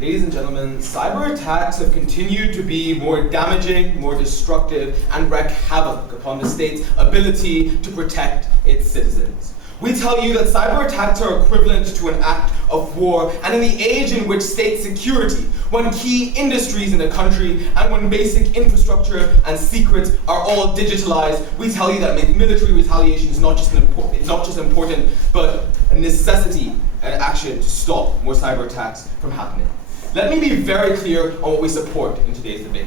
Ladies and gentlemen, cyber attacks have continued to be more damaging, more destructive, and wreak havoc upon the state's ability to protect its citizens. We tell you that cyber attacks are equivalent to an act of war, and in the age in which state security, when key industries in the country, and when basic infrastructure and secrets are all digitalized, we tell you that military retaliation is not just important, but a necessity and action to stop more cyber attacks from happening. Let me be very clear on what we support in today's debate.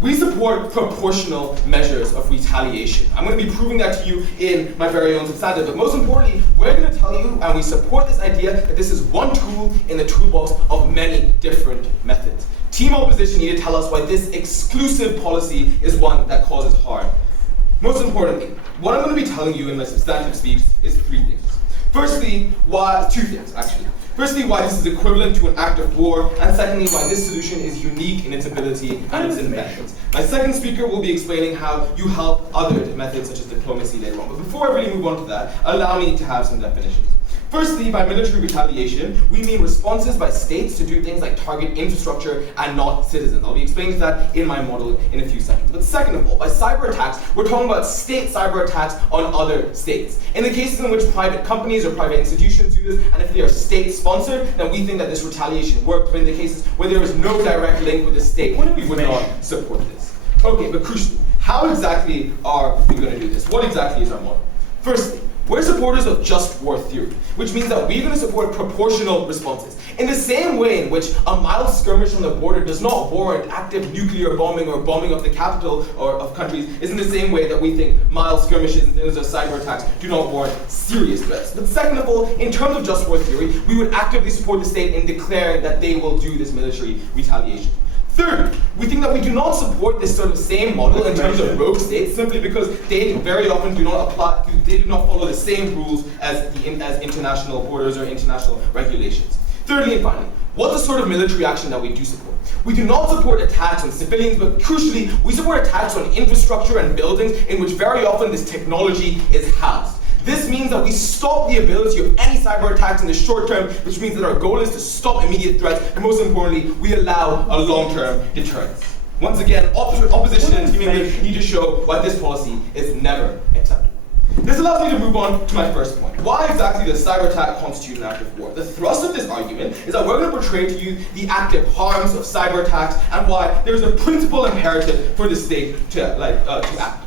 We support proportional measures of retaliation. I'm going to be proving that to you in my very own substantive, but most importantly, we're going to tell you, and we support this idea, that this is one tool in the toolbox of many different methods. Team opposition need to tell us why this exclusive policy is one that causes harm. Most importantly, what I'm going to be telling you in my substantive speech is two things actually. Firstly, why this is equivalent to an act of war, and secondly, why this solution is unique in its ability and its benefits. My second speaker will be explaining how you help other methods such as diplomacy later on. But before I really move on to that, allow me to have some definitions. Firstly, by military retaliation, we mean responses by states to do things like target infrastructure and not citizens. I'll be explaining that in my model in a few seconds. But second of all, by cyber attacks, we're talking about state cyber attacks on other states. In the cases in which private companies or private institutions do this, and if they are state-sponsored, then we think that this retaliation works. But in the cases where there is no direct link with the state, we would not support this. Okay, but crucially, how exactly are we going to do this? What exactly is our model? Firstly, we're supporters of just war theory, which means that we're going to support proportional responses. In the same way in which a mild skirmish on the border does not warrant active nuclear bombing or bombing of the capital or of countries, is in the same way that we think mild skirmishes in terms of cyber attacks do not warrant serious threats. But second of all, in terms of just war theory, we would actively support the state in declaring that they will do this military retaliation. Third, we think that we do not support this sort of same model in terms of rogue states simply because they very often do not follow the same rules as international borders or international regulations. Thirdly and finally, what's the sort of military action that we do support? We do not support attacks on civilians, but crucially, we support attacks on infrastructure and buildings in which very often this technology is housed. This means that we stop the ability of any cyber attacks in the short term, which means that our goal is to stop immediate threats, and most importantly, we allow a long-term deterrence. Once again, opposition and Team English need to show why this policy is never acceptable. This allows me to move on to my first point. Why exactly does cyber attack constitute an act of war? The thrust of this argument is that we're going to portray to you the active harms of cyber attacks and why there's a principal imperative for the state to act.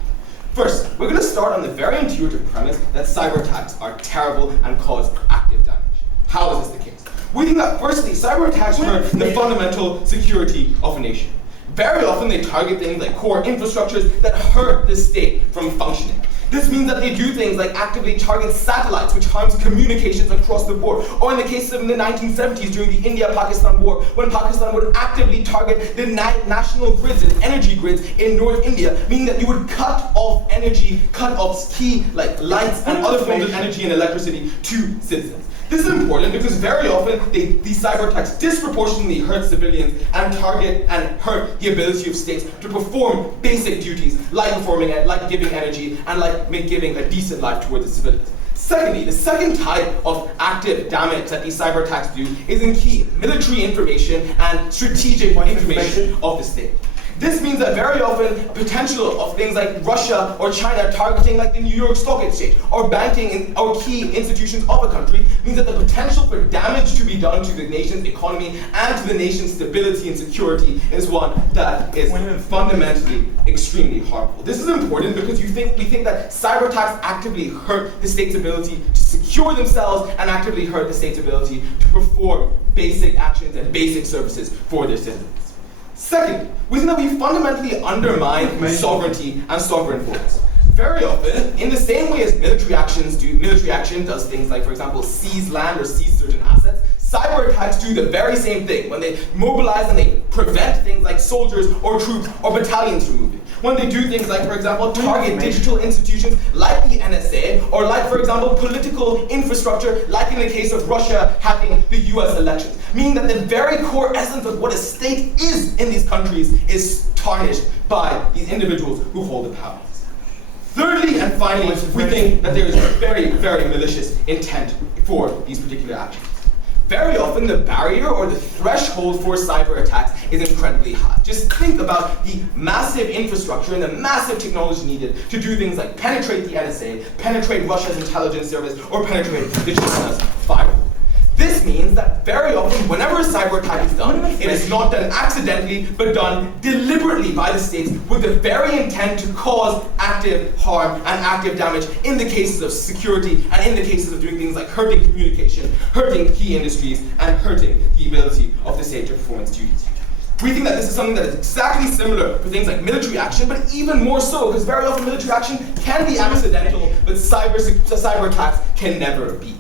First, we're going to start on the very intuitive premise that cyber attacks are terrible and cause active damage. How is this the case? We think that firstly, cyber attacks hurt the fundamental security of a nation. Very often they target things like core infrastructures that hurt the state from functioning. This means that they do things like actively target satellites, which harms communications across the board. Or in the case of the 1970s during the India-Pakistan war, when Pakistan would actively target the national grids and energy grids in North India, meaning that you would cut off key like lights and other forms of energy and electricity to citizens. This is important because very often these cyber attacks disproportionately hurt civilians and target and hurt the ability of states to perform basic duties like giving energy and giving a decent life towards the civilians. Secondly, the second type of active damage that these cyber attacks do is in key military information and strategic information of the state. This means that very often potential of things like Russia or China targeting like the New York Stock Exchange or banking or key institutions of a country means that the potential for damage to be done to the nation's economy and to the nation's stability and security is one that is fundamentally extremely harmful. This is important because we think that cyber attacks actively hurt the state's ability to secure themselves and actively hurt the state's ability to perform basic actions and basic services for their citizens. Second, we think that we fundamentally undermine sovereignty and sovereign voice. Very often, in the same way as military action does things like, for example, seize land or seize certain assets, cyber attacks do the very same thing when they mobilize and they prevent things like soldiers or troops or battalions from moving. When they do things like, for example, target digital institutions like the NSA, or like, for example, political infrastructure, like in the case of Russia hacking the US elections. Meaning that the very core essence of what a state is in these countries is tarnished by these individuals who hold the power. Thirdly and finally, we think that there is very, very malicious intent for these particular actions. very often the barrier or the threshold for cyber attacks is incredibly high. Just think about the massive infrastructure and the massive technology needed to do things like penetrate the NSA, penetrate Russia's intelligence service, or penetrate the China's firewall. This means that very often, whenever a cyber attack is done, it is not done accidentally, but done deliberately by the states with the very intent to cause active harm and active damage in the cases of security and in the cases of doing things like hurting communication, hurting key industries, and hurting the ability of the state to perform its duties. We think that this is something that is exactly similar for things like military action, but even more so, because very often military action can be accidental, but cyber attacks can never be.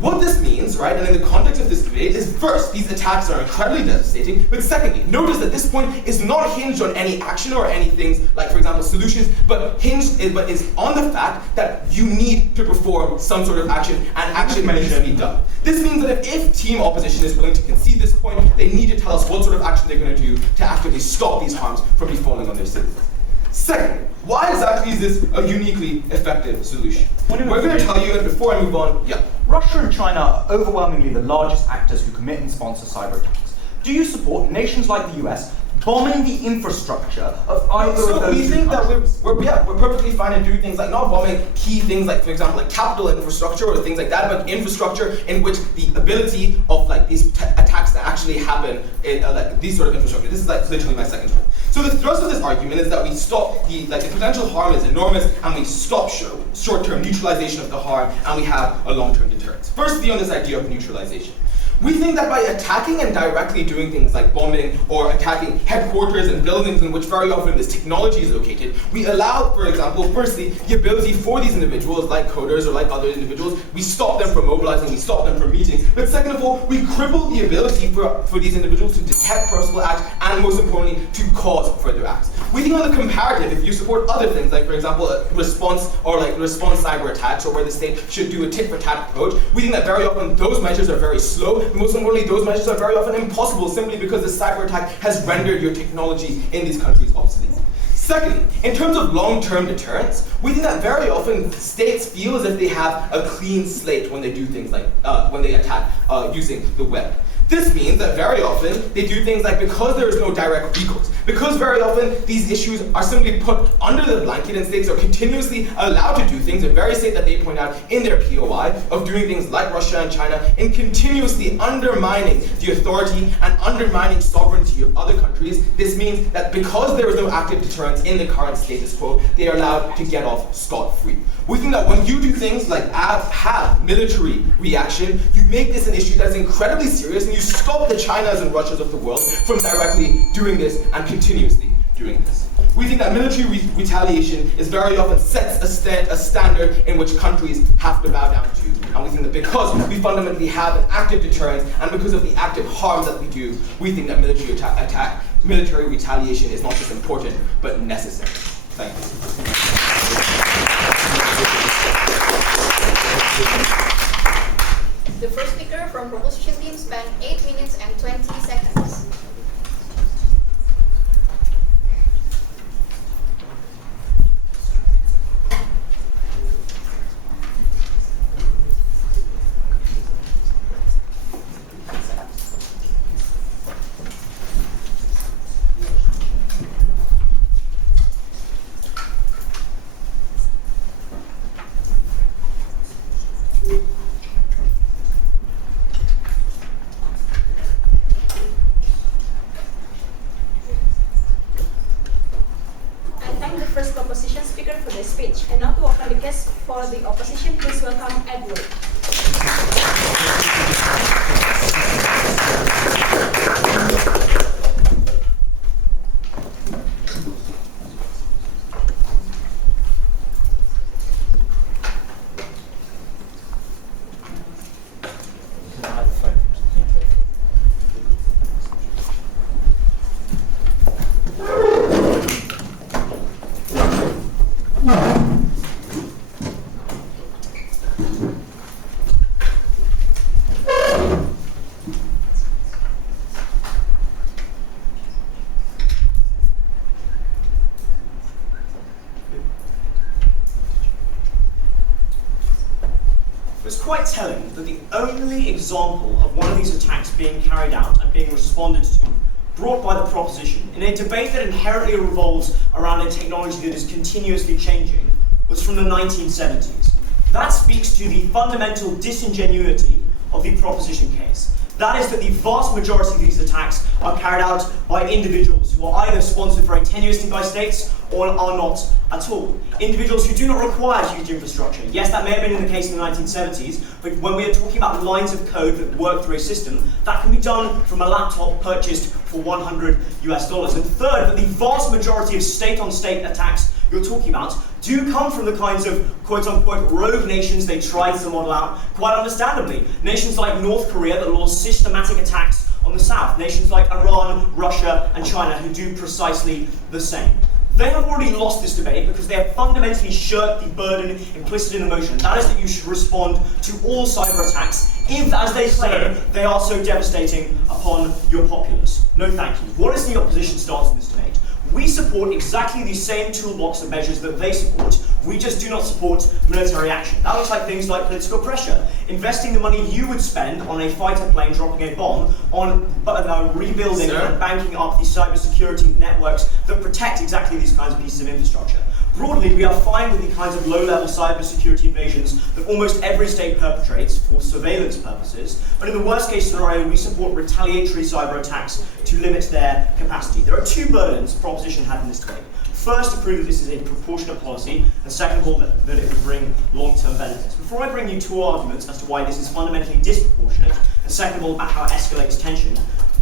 What this means, right, and in the context of this debate, is first, these attacks are incredibly devastating, but secondly, notice that this point is not hinged on any action or any things like, for example, solutions, but is on the fact that you need to perform some sort of action, and action needs to be done. This means that if team opposition is willing to concede this point, they need to tell us what sort of action they're going to do to actively stop these harms from befalling on their citizens. Second, why exactly is this a uniquely effective solution? We're going to tell you, and before I move on, Russia and China are overwhelmingly the largest actors who commit and sponsor cyber attacks. Do you support nations like the US bombing the infrastructure of either of those two countries? So we think that we're perfectly fine in doing things like not bombing key things like, for example, like capital infrastructure or things like that, but infrastructure in which the ability of like these attacks to actually happen, like these sort of infrastructure. This is like literally my second point. So the thrust of this argument is that we stop the potential harm is enormous, and we stop short-term neutralization of the harm, and we have a long-term deterrence. Firstly, on this idea of neutralization. We think that by attacking and directly doing things like bombing or attacking headquarters and buildings in which very often this technology is located, we allow, for example, firstly, the ability for these individuals, like coders or like other individuals, we stop them from mobilizing, we stop them from meeting. But second of all, we cripple the ability for these individuals to detect possible acts and, most importantly, to cause further acts. We think on the comparative, if you support other things, like for example, response cyber attacks, or where the state should do a tit-for-tat approach, we think that very often those measures are very slow. Most importantly, those measures are very often impossible simply because the cyber attack has rendered your technology in these countries obsolete. Secondly, in terms of long-term deterrence, we think that very often states feel as if they have a clean slate when they do things like when they attack using the web. This means that very often they do things like, because there is no direct recourse, because very often these issues are simply put under the blanket and states are continuously allowed to do things, the very state that they point out in their POI of doing things like Russia and China, and continuously undermining the authority and undermining sovereignty of other countries. This means that because there is no active deterrence in the current status quo, they are allowed to get off scot-free. We think that when you do things like have military reaction, you make this an issue that is incredibly serious, and you stop the Chinas and Russias of the world from directly doing this and continuously doing this. We think that military retaliation is very often sets a standard in which countries have to bow down to. And we think that because we fundamentally have an active deterrence, and because of the active harm that we do, we think that military retaliation is not just important, but necessary. Thank you. The first speaker from proposition team spent 8 minutes and 20 seconds. And now to open the case for the opposition, please welcome Edward. quite telling that the only example of one of these attacks being carried out and being responded to, brought by the proposition, in a debate that inherently revolves around a technology that is continuously changing, was from the 1970s. That speaks to the fundamental disingenuity of the proposition case. That is that the vast majority of these attacks are carried out by individuals who are either sponsored very tenuously by states or are not at all. Individuals who do not require huge infrastructure. Yes, that may have been in the case in the 1970s, but when we are talking about lines of code that work through a system, that can be done from a laptop purchased for $100 US. And third, that the vast majority of state-on-state attacks you're talking about do come from the kinds of quote-unquote rogue nations they tried to model out, quite understandably. Nations like North Korea that launch systematic attacks on the South. Nations like Iran, Russia, and China who do precisely the same. They have already lost this debate because they have fundamentally shirked the burden implicit in the motion. That is that you should respond to all cyber attacks if, as they claim, they are so devastating upon your populace. No thank you. What is the opposition stance in this debate? We support exactly the same toolbox of measures that they support. We just do not support military action. That looks like things like political pressure, investing the money you would spend on a fighter plane dropping a bomb on rebuilding and banking up the cybersecurity networks that protect exactly these kinds of pieces of infrastructure. Broadly, we are fine with the kinds of low-level cybersecurity invasions that almost every state perpetrates for surveillance purposes, but in the worst-case scenario, we support retaliatory cyber attacks to limit their capacity. There are two burdens proposition had in this debate. First, to prove that this is a proportionate policy, and second of all, that it would bring long-term benefits. Before I bring you two arguments as to why this is fundamentally disproportionate, and second of all, about how it escalates tension,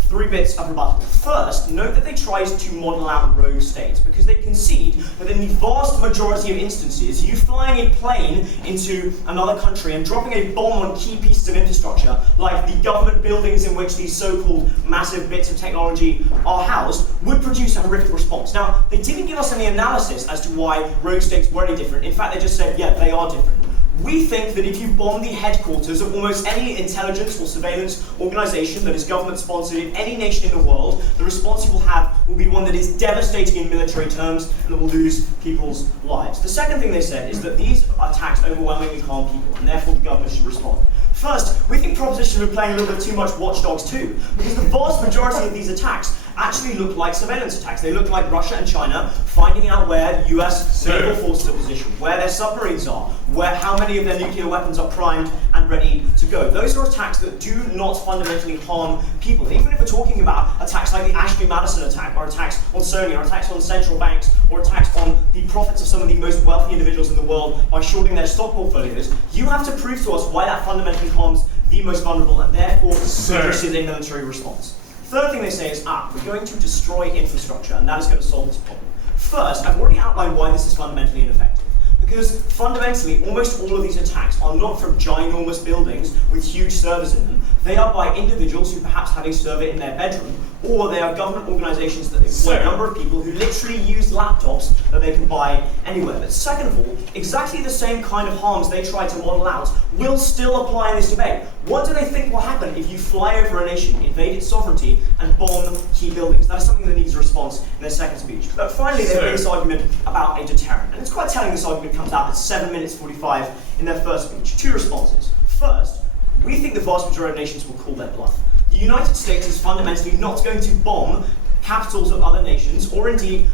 three bits of rebuttal. First, note that they tried to model out rogue states because they concede that in the vast majority of instances, you flying a plane into another country and dropping a bomb on key pieces of infrastructure, like the government buildings in which these so-called massive bits of technology are housed, would produce a horrific response. Now, they didn't give us any analysis as to why rogue states were any different. In fact, they just said, yeah, they are different. We think that if you bomb the headquarters of almost any intelligence or surveillance organization that is government-sponsored in any nation in the world, the response you will have will be one that is devastating in military terms and that will lose people's lives. The second thing they said is that these attacks overwhelmingly harm people, and therefore the government should respond. First, we think proposition are playing a little bit too much watchdogs too, because the vast majority of these attacks actually look like surveillance attacks. They look like Russia and China finding out where the US naval forces are positioned, where their submarines are, how many of their nuclear weapons are primed and ready to go. Those are attacks that do not fundamentally harm people. Even if we're talking about attacks like the Ashley-Madison attack, or attacks on Sony, or attacks on central banks, or attacks on the profits of some of the most wealthy individuals in the world by shorting their stock portfolios, you have to prove to us why that fundamentally harms the most vulnerable and therefore produces a military response. Third thing they say is, we're going to destroy infrastructure, and that is going to solve this problem. First, I've already outlined why this is fundamentally ineffective. Because fundamentally, almost all of these attacks are not from ginormous buildings with huge servers in them. They are by individuals who perhaps have a server in their bedroom, or they are government organizations that employ a number of people who literally use laptops that they can buy anywhere. But second of all, exactly the same kind of harms they try to model out will still apply in this debate. What do they think will happen if you fly over a nation, invade its sovereignty, and bomb key buildings? That is something that needs a response in their second speech. But finally, they make this argument about a deterrent. And it's quite telling this argument comes out at 7 minutes 45 in their first speech. Two responses. First, we think the vast majority of nations will call their bluff. The United States is fundamentally not going to bomb capitals of other nations, or indeed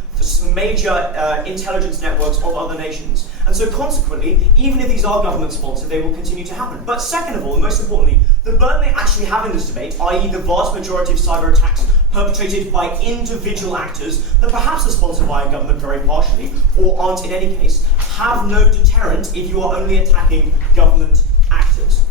major intelligence networks of other nations. And so consequently, even if these are government-sponsored, they will continue to happen. But second of all, and most importantly, the burden they actually have in this debate, i.e. the vast majority of cyber attacks perpetrated by individual actors that perhaps are sponsored by a government very partially, or aren't in any case, have no deterrent if you are only attacking government actors.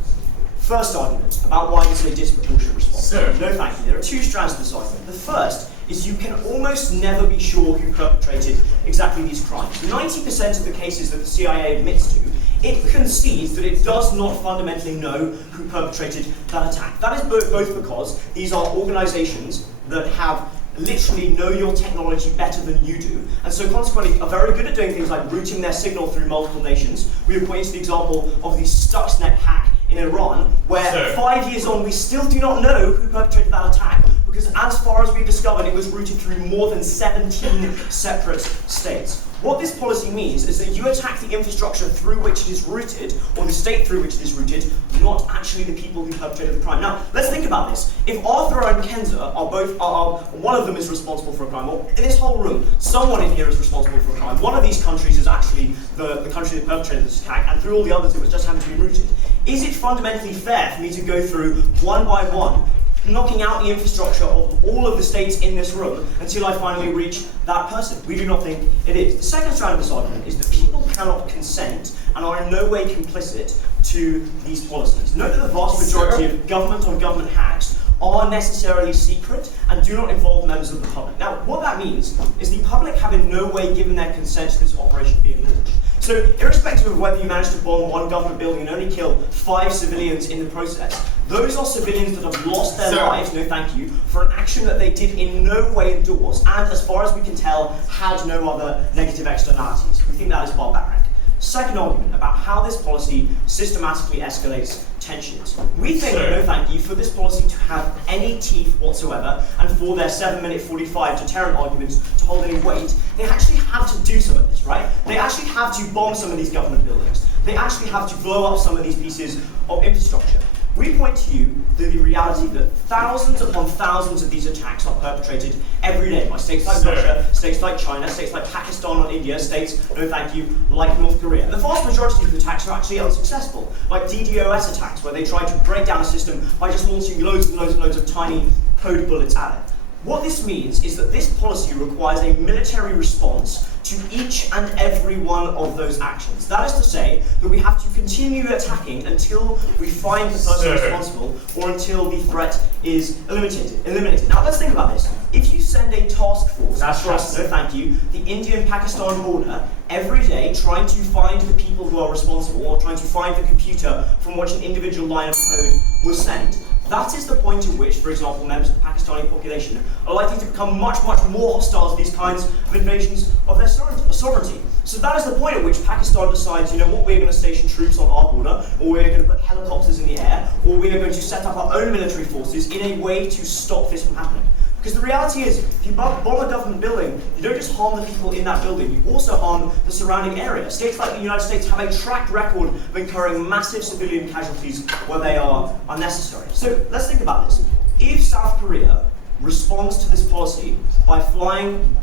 First argument about why this is a disproportionate response. No thank you. There are two strands to this argument. The first is you can almost never be sure who perpetrated exactly these crimes. 90% of the cases that the CIA admits to, it concedes that it does not fundamentally know who perpetrated that attack. That is both because these are organizations that have literally know your technology better than you do, and so consequently are very good at doing things like routing their signal through multiple nations. We have pointed to the example of the Stuxnet hack in Iran, where 5 years on we still do not know who perpetrated that attack, because as far as we've discovered, it was routed through more than 17 separate states. What this policy means is that you attack the infrastructure through which it is rooted, or the state through which it is rooted, not actually the people who perpetrated the crime. Now, let's think about this. If Arthur and Kenza one of them is responsible for a crime, or in this whole room, someone in here is responsible for a crime. One of these countries is actually the country that perpetrated this attack, and through all the others it was just happened to be rooted. Is it fundamentally fair for me to go through one by one, knocking out the infrastructure of all of the states in this room until I finally reach that person? We do not think it is. The second strand of this argument is that people cannot consent and are in no way complicit to these policies. Note that the vast majority of government-on-government hacks are necessarily secret and do not involve members of the public. Now, what that means is the public have in no way given their consent to this operation being launched. So, irrespective of whether you manage to bomb one government building and only kill 5 civilians in the process, those are civilians that have lost their lives, no thank you, for an action that they did in no way endorse, and as far as we can tell, had no other negative externalities. We think that is barbaric. Second argument about how this policy systematically escalates tensions. We think, no thank you, for this policy to have any teeth whatsoever, and for their 7-minute 45 deterrent arguments to hold any weight, they actually have to do some of this, right? They actually have to bomb some of these government buildings. They actually have to blow up some of these pieces of infrastructure. We point to you the reality that thousands upon thousands of these attacks are perpetrated every day by states like Russia, states like China, states like Pakistan or India, states, no thank you, like North Korea. The vast majority of the attacks are actually unsuccessful, like DDoS attacks, where they try to break down a system by just launching loads and loads and loads of tiny code bullets at it. What this means is that this policy requires a military response to each and every one of those actions. That is to say that we have to continue attacking until we find the person responsible or until the threat is eliminated. Now let's think about this. If you send a task force across, no thank you, the Indian-Pakistan border every day trying to find the people who are responsible or trying to find the computer from which an individual line of code was sent, that is the point at which, for example, members of the Pakistani population are likely to become much, much more hostile to these kinds of invasions of their sovereignty. So that is the point at which Pakistan decides, you know what, we're going to station troops on our border, or we're going to put helicopters in the air, or we're going to set up our own military forces in a way to stop this from happening. Because the reality is, if you bomb a government building, you don't just harm the people in that building, you also harm the surrounding area. States like the United States have a track record of incurring massive civilian casualties where they are unnecessary. So let's think about this. If South Korea responds to this policy by flying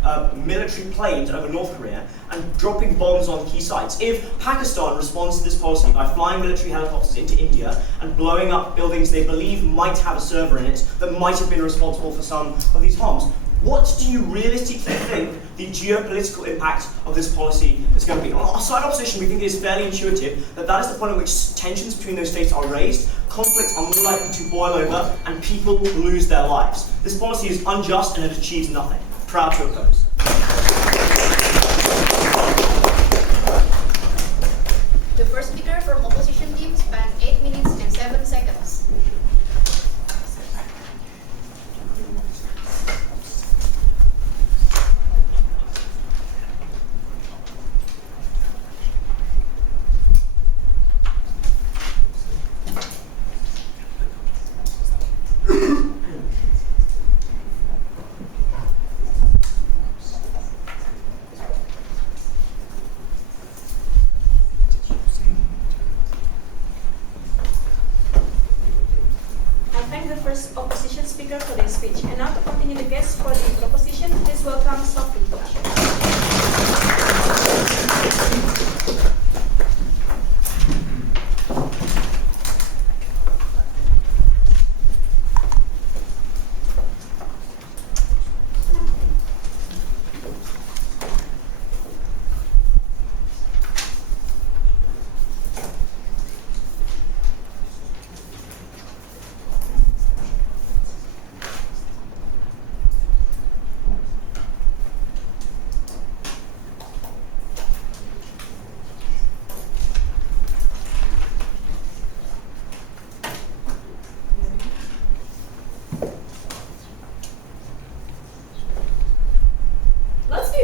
military planes over North Korea and dropping bombs on key sites, if Pakistan responds to this policy by flying military helicopters into India and blowing up buildings they believe might have a server in it that might have been responsible for some of these harms, what do you realistically think the geopolitical impact of this policy is going to be? On our side opposition, we think it is fairly intuitive that that is the point at which tensions between those states are raised, conflicts are more likely to boil over, and people lose their lives. This policy is unjust and it achieves nothing. Proud to oppose. The first speaker from opposition team spent 8 minutes and 7 seconds. Opposition speaker for their speech. And now to continue the guests for the proposition, please welcome Sophie.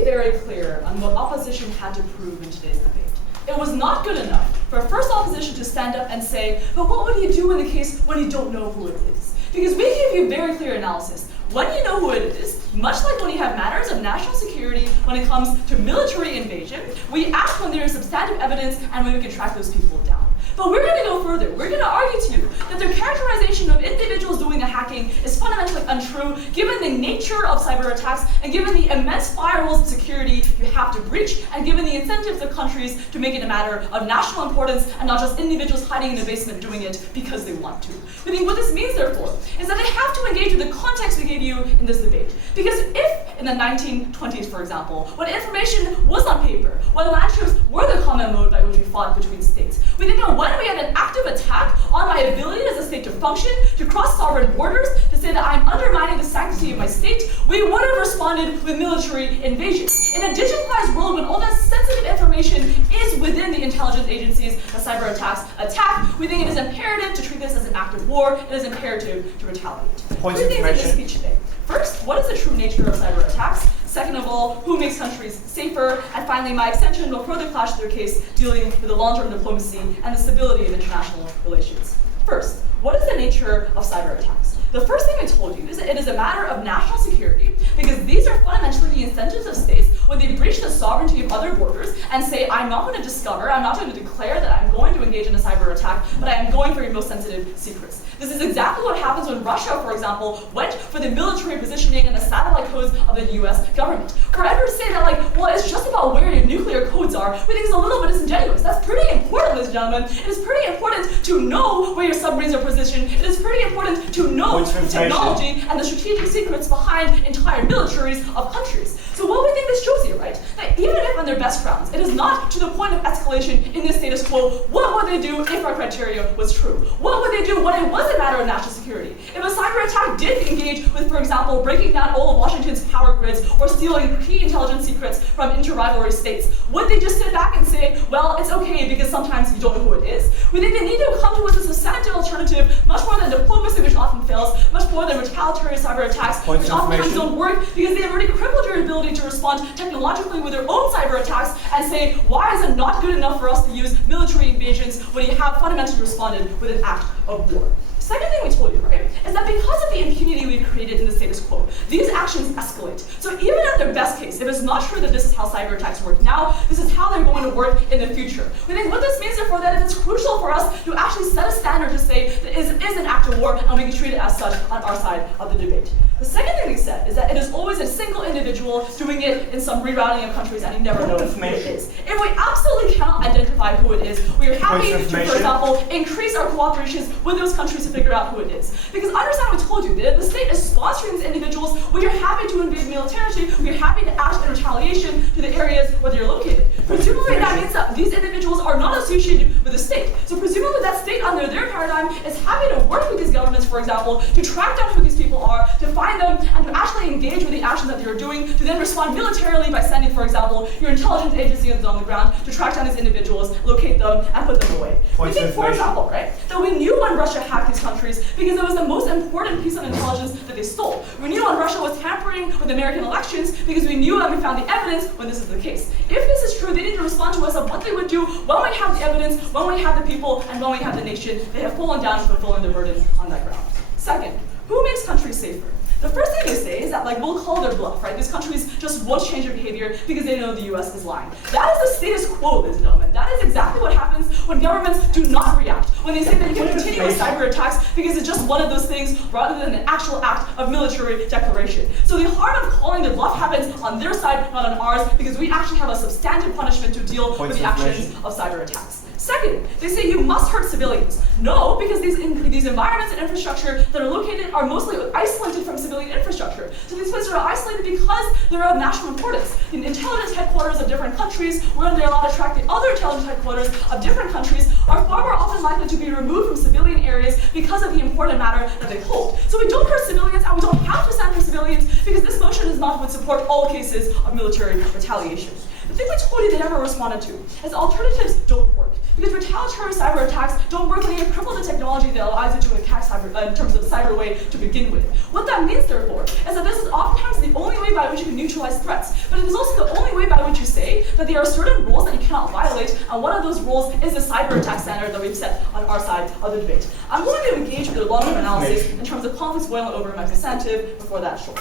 Very clear on what opposition had to prove in today's debate. It was not good enough for first opposition to stand up and say, but what would you do in the case when you don't know who it is? Because we gave you very clear analysis. when you know who it is, much like when you have matters of national security, when it comes to military invasion, we act when there is substantive evidence and when we can track those people down. But we're going to go further. We're going to argue to you that their characterization of individuals doing the hacking is fundamentally untrue, given the nature of cyber attacks and given the immense firewalls of security you have to breach, and given the incentives of countries to make it a matter of national importance and not just individuals hiding in the basement doing it because they want to. I think what this means, therefore, is that they have to engage with the context we gave you in this debate. Because if in the 1920s, for example, when information was on paper, when land troops were the common mode by which we fought between states, we think that when we had an active attack on my ability as a state to function, to cross sovereign borders, to say that I'm undermining the sanctity of my state, we would have responded with military invasion. In a digitalized world, when all that sensitive information is within the intelligence agencies that cyber attacks attack, we think it is imperative to treat this as an act of war. It is imperative to retaliate. Points Three of things in this information. speech today. First, what is the true nature of cyber attacks? Second of all, who makes countries safer? And finally, my extension will further clash their case dealing with the long-term diplomacy and the stability of international relations. First, what is the nature of cyber attacks? The first thing I told you is that it is a matter of national security, because these are fundamentally the incentives of states when they breach the sovereignty of other borders and say, I'm not going to discover, I'm not going to declare that I'm going to engage in a cyber attack, but I am going for your most sensitive secrets. This is exactly what happens when Russia, for example, went for the military positioning and the satellite codes of the US government. For ever to say that, like, well, it's just about where your nuclear codes are, we think it's a little bit disingenuous. That's pretty important, ladies and gentlemen. It is pretty important to know where your submarines are positioned. It is pretty important to know the technology and the strategic secrets behind entire militaries of countries. So what we think this shows you, right? That even if on their best grounds, it is not to the point of escalation in the status quo, what would they do if our criteria was true? What would they do when it was a matter of national security? If a cyber attack did engage with, for example, breaking down all of Washington's power grids or stealing key intelligence secrets from inter-rivalry states, would they just sit back and say, well, it's okay because sometimes you don't know who it is? We think they need to come to us with a substantive alternative, much more than diplomacy, which often fails, much more than retaliatory cyber attacks, which oftentimes don't work because they have already crippled your ability to respond technologically with their own cyber attacks and say, why is it not good enough for us to use military invasions when you have fundamentally responded with an act of war? Second thing we told you, right, is that because of the impunity we've created in the status quo, these actions escalate. So even at their best case, if it's not true that this is how cyber attacks work now, this is how they're going to work in the future. We think what this means, therefore, that it's crucial for us to actually set a standard to say that it is an act of war and we can treat it as such on our side of the debate. The second thing we said is that it is always a single individual doing it in some rerouting of countries and you never know who it is. If we absolutely cannot identify who it is, we are happy to, for example, increase our cooperations with those countries to figure out who it is. Because understand what I told you, the state is sponsoring these individuals, we are happy to invade militarily, we are happy to act in retaliation to the areas where they're located. Presumably that means that these individuals are not associated with the state. So presumably that state under their paradigm is happy to work with these governments, for example, to track down who these people are, to find them, and to actually engage with the actions that they are doing, to then respond militarily by sending, for example, your intelligence agency on the ground to track down these individuals, locate them, and put them away. We think, for example, right, that we knew when Russia hacked these countries because it was the most important piece of intelligence that they stole. We knew when Russia was tampering with American elections because we knew and we found the evidence when this is the case. If this is true, they need to respond to us of what they would do when we have the evidence, when we have the people, and when we have the nation. They have fallen down to fulfilling their burden on that ground. Second, who makes countries safer? The first thing they say is that, like, we'll call their bluff, right? These countries just won't change their behavior because they know the US is lying. That is the status quo, ladies and gentlemen. That is exactly what happens when governments do not react. When they say that you can continue with cyber attacks because it's just one of those things rather than an actual act of military declaration. So the harm of calling their bluff happens on their side, not on ours, because we actually have a substantive punishment to deal with the actions of cyber attacks. Second, they say you must hurt civilians. No, because these environments and infrastructure that are located are mostly isolated from civilian infrastructure. So these places are isolated because they're of national importance. The intelligence headquarters of different countries, where they're allowed to track the other intelligence headquarters of different countries, are far more often likely to be removed from civilian areas because of the important matter that they hold. So we don't hurt civilians, and we don't have to stand for civilians, because this motion is not would support all cases of military retaliation. The thing we told you they never responded to is alternatives don't work. Because retaliatory cyber attacks don't work when you cripple the technology that allows you to attack in terms of cyber way to begin with. What that means, therefore, is that this is oftentimes the only way by which you can neutralize threats, but it is also the only way by which you say that there are certain rules that you cannot violate, and one of those rules is the cyber attack standard that we've set on our side of the debate. I'm going to engage with a lot of analysis in terms of conflicts boiling over my substantive before that short.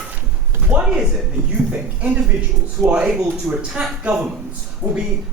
Why is it that you think individuals who are able to attack governments will be,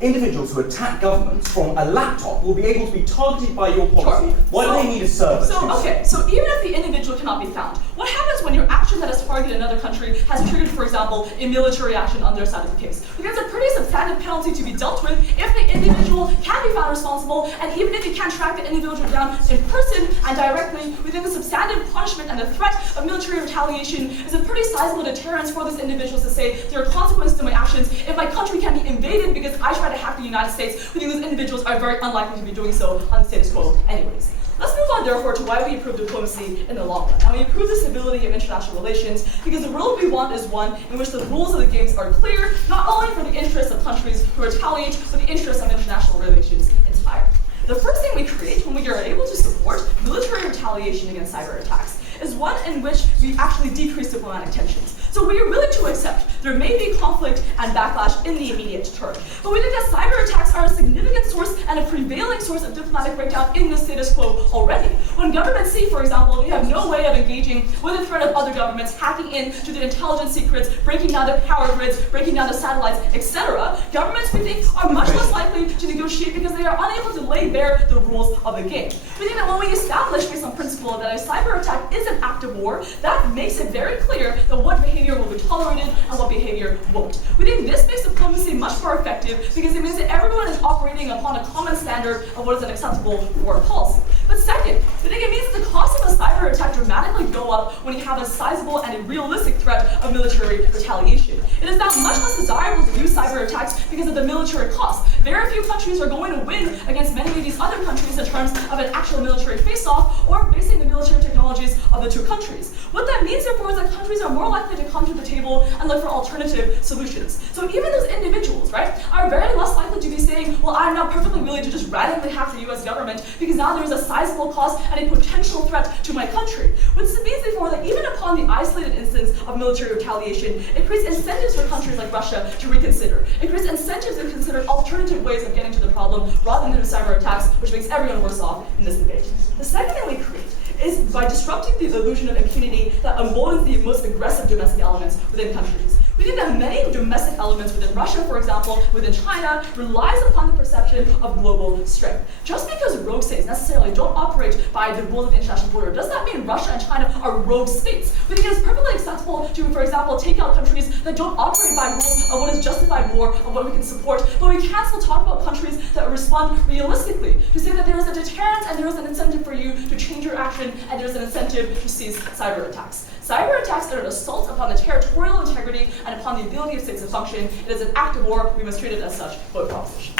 individuals who attack governments from a laptop will be able to be targeted by your policy? Sure. Why do they need a server? So even if the individual cannot be found, what happens when your action that has targeted another country has triggered, for example, a military action on their side of the case? Because it's a pretty substantive penalty to be dealt with if the individual can be found responsible, and even if you can't track the individual down in person and directly, we think the substantive punishment and the threat of military retaliation is a pretty sizable deterrence for those individuals to say there are consequences to my actions. If my country can be invaded because I try to hack the United States, we think those individuals are very unlikely to be doing so on the status quo anyways. Let's move on, therefore, to why we improve diplomacy in the long run. And we improve the stability of international relations because the world we want is one in which the rules of the games are clear, not only for the interests of countries who retaliate, but the interests of international relations entirely. The first thing we create when we are able to support military retaliation against cyber attacks is one in which we actually decrease diplomatic tensions. So we are willing to accept there may be conflict and backlash in the immediate term. But we think that cyber attacks are a significant source and a prevailing source of diplomatic breakdown in the status quo already. When governments see, for example, they have no way of engaging with the threat of other governments hacking into their intelligence secrets, breaking down the power grids, breaking down the satellites, etc., governments, we think, are much less likely to negotiate because they are unable to lay bare the rules of the game. We think that when we establish, based on principle, that a cyber attack is an act of war, that makes it very clear that what behavior will be tolerated and what behavior won't. We think this makes diplomacy much more effective because it means that everyone is operating upon a common standard of what is an acceptable foreign policy. But second, we think it means that the cost of a cyber attack dramatically go up when you have a sizable and a realistic threat of military retaliation. It is now much less desirable to use cyber attacks because of the military cost. Very few countries are going to win against many of these other countries in terms of an actual military face-off or facing the military technologies of the two countries. What that means, therefore, is that countries are more likely to come to the table and look for alternative solutions. So even those individuals, right, are very less likely to be saying, well, I'm not perfectly willing to just randomly hack the US government because now there is a sizable cost and a potential threat to my country. Which means, therefore, that even upon the isolated instance of military retaliation, it creates incentives for countries like Russia to reconsider. It creates incentives to consider alternative ways of getting to the problem rather than cyber attacks, which makes everyone worse off in this debate. The second thing we create is by disrupting the illusion of impunity that emboldens the most aggressive domestic elements within countries. We think that many domestic elements within Russia, for example, within China, relies upon the perception of global strength. Just because rogue states necessarily don't operate by the rules of the international order, does that mean Russia and China are rogue states? We think it's perfectly acceptable to, for example, take out countries that don't operate by rules of what is justified war, of what we can support, but we can still talk about countries that respond realistically, to say that there is a deterrent and there is an incentive for you to change your action and there is an incentive to cease cyber attacks. Cyber attacks are an assault upon the territorial integrity and upon the ability of states to function. It is an act of war. We must treat it as such. Vote proposition.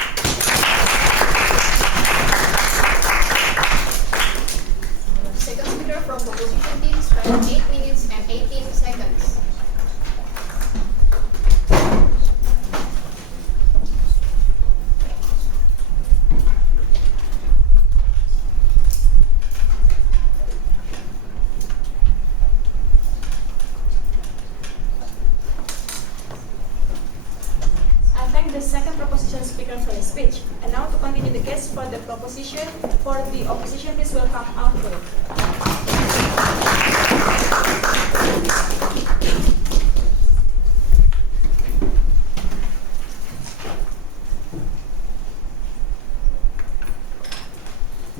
Second speaker from proposition team spent 8 minutes and 18 seconds. The second proposition speaker for the speech. And now to continue the case for the proposition, for the opposition, please welcome Octo.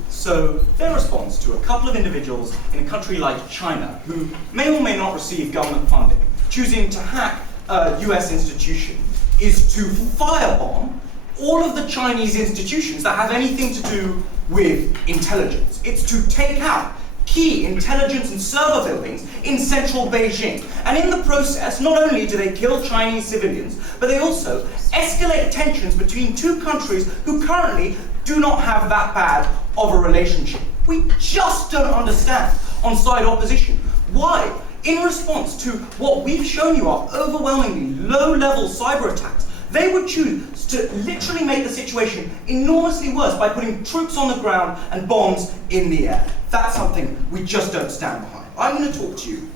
So, their response to a couple of individuals in a country like China who may or may not receive government funding, choosing to hack a US institution, is to firebomb all of the Chinese institutions that have anything to do with intelligence. It's to take out key intelligence and server buildings in central Beijing. And in the process, not only do they kill Chinese civilians, but they also escalate tensions between two countries who currently do not have that bad of a relationship. We just don't understand on-side opposition why, in response to what we've shown you are overwhelmingly low-level cyber attacks, they would choose to literally make the situation enormously worse by putting troops on the ground and bombs in the air. That's something we just don't stand behind. I'm going to talk to you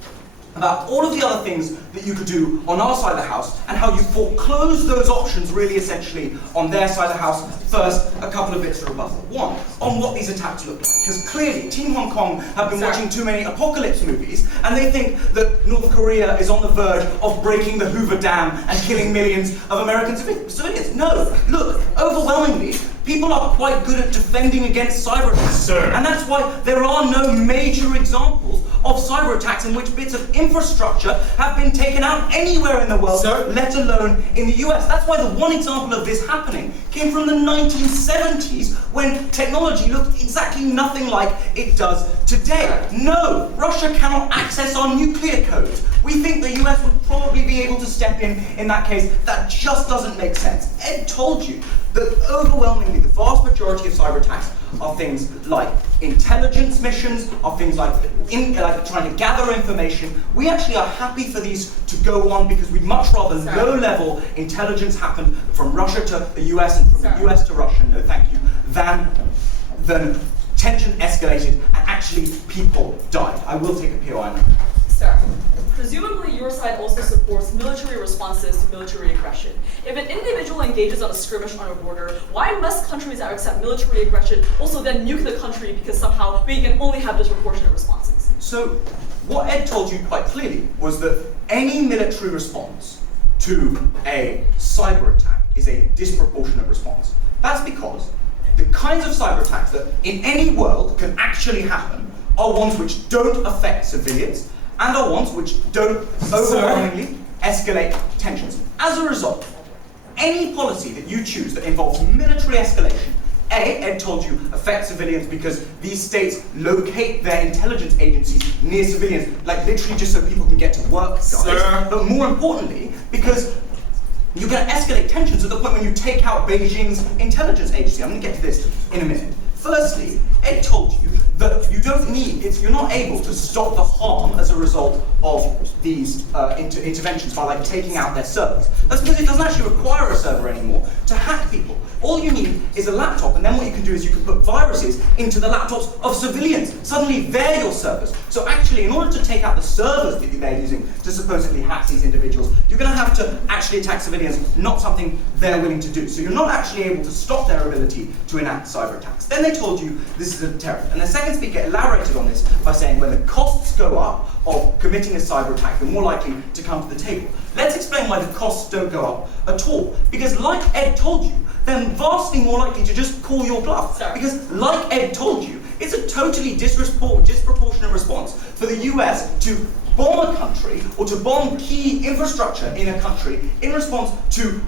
about all of the other things that you could do on our side of the house and how you foreclose those options really essentially on their side of the house. First, a couple of bits of rebuttal. One, on what these attacks look like. Because clearly, Team Hong Kong have been watching too many apocalypse movies and they think that North Korea is on the verge of breaking the Hoover Dam and killing millions of American civilians. No, look, overwhelmingly, people are quite good at defending against cyber attacks. Sir. And that's why there are no major examples of cyber attacks in which bits of infrastructure have been taken out anywhere in the world, Sir? let alone in the US. That's why the one example of this happening came from the 1970s when technology looked exactly nothing like it does today. No, Russia cannot access our nuclear codes. We think the US would probably be able to step in that case. That just doesn't make sense. Ed told you that overwhelmingly the vast majority of cyber attacks are things like intelligence missions, are things like trying to gather information. We actually are happy for these to go on because we'd much rather low-level intelligence happen from Russia to the US and from the US to Russia, no thank you, than tension escalated and actually people died. I will take a POI now. Sir, presumably your side also supports military responses to military aggression. If an individual engages on a skirmish on a border, why must countries that accept military aggression also then nuke the country because somehow we can only have disproportionate responses? So, what Ed told you quite clearly was that any military response to a cyber attack is a disproportionate response. That's because the kinds of cyber attacks that in any world can actually happen are ones which don't affect civilians and are ones which don't overwhelmingly escalate tensions. As a result, any policy that you choose that involves military escalation, Ed told you, affects civilians because these states locate their intelligence agencies near civilians, like literally just so people can get to work, guys. Sir. But more importantly, because you're going to escalate tensions to the point when you take out Beijing's intelligence agency. I'm going to get to this in a minute. Firstly, Ed told you that you're not able to stop the harm as a result of these interventions by taking out their servers. That's because it doesn't actually require a server anymore to hack people. All you need is a laptop, and then what you can do is you can put viruses into the laptops of civilians. Suddenly they're your servers. So actually, in order to take out the servers that they're using to supposedly hack these individuals, you're going to have to actually attack civilians, not something they're willing to do. So you're not actually able to stop their ability to enact cyber attacks. Then they told you this is a deterrent. And the second speaker elaborated on this by saying when the costs go up of committing a cyber attack, you're more likely to come to the table. Let's explain why the costs don't go up at all. Because like Ed told you, they're vastly more likely to just call your bluff. Sorry. Because like Ed told you, it's a totally disproportionate response for the US to bomb a country or to bomb key infrastructure in a country in response to,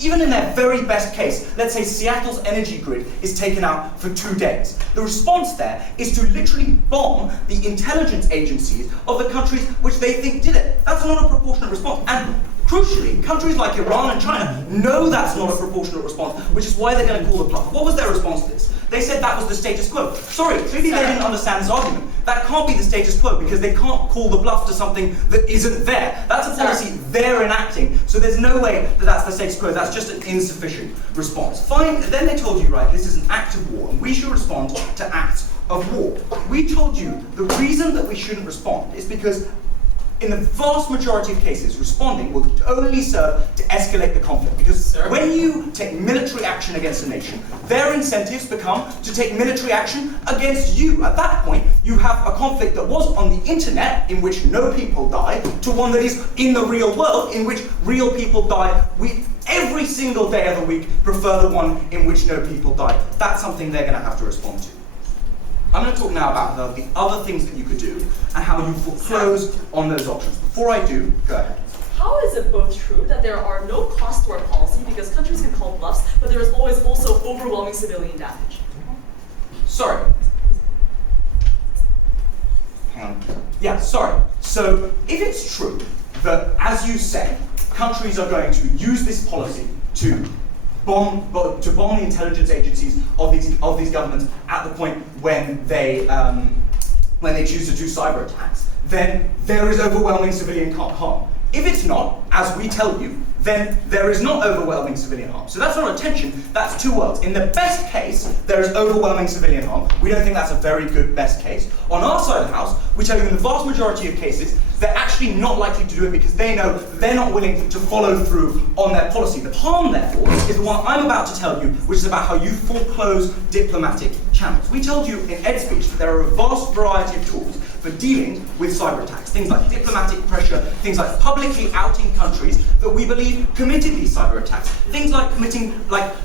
even in their very best case, let's say Seattle's energy grid is taken out for 2 days. The response there is to literally bomb the intelligence agencies of the countries which they think did it. That's not a proportionate response. And crucially, countries like Iran and China know that's not a proportionate response, which is why they're going to call the bluff. What was their response to this? They said that was the status quo. Sorry, clearly they didn't understand this argument. That can't be the status quo because they can't call the bluff to something that isn't there. That's a policy they're enacting, so there's no way that that's the status quo. That's just an insufficient response. Fine, then they told you, right, this is an act of war, and we should respond to acts of war. We told you the reason that we shouldn't respond is because in the vast majority of cases, responding will only serve to escalate the conflict. Because when you take military action against a nation, their incentives become to take military action against you. At that point, you have a conflict that was on the internet, in which no people die, to one that is in the real world, in which real people die. We, every single day of the week, prefer the one in which no people die. That's something they're going to have to respond to. I'm going to talk now about the other things that you could do and how you foreclose on those options. Before I do, go ahead. How is it both true that there are no costs to our policy because countries can call bluffs, but there is always also overwhelming civilian damage? Sorry. Hang on. Yeah, sorry. So, if it's true that, as you say, countries are going to use this policy to bomb the intelligence agencies of these governments at the point when they choose to do cyber attacks, then there is overwhelming civilian harm. If it's not, as we tell you, then there is not overwhelming civilian harm. So that's not a tension, that's two worlds. In the best case, there is overwhelming civilian harm. We don't think that's a very good best case. On our side of the house, we tell you in the vast majority of cases, they're actually not likely to do it because they know they're not willing to follow through on their policy. The harm, therefore, is the one I'm about to tell you, which is about how you foreclose diplomatic channels. We told you in Ed's speech that there are a vast variety of tools for dealing with cyber attacks. Things like diplomatic pressure, things like publicly outing countries that we believe committed these cyber attacks. Things like committing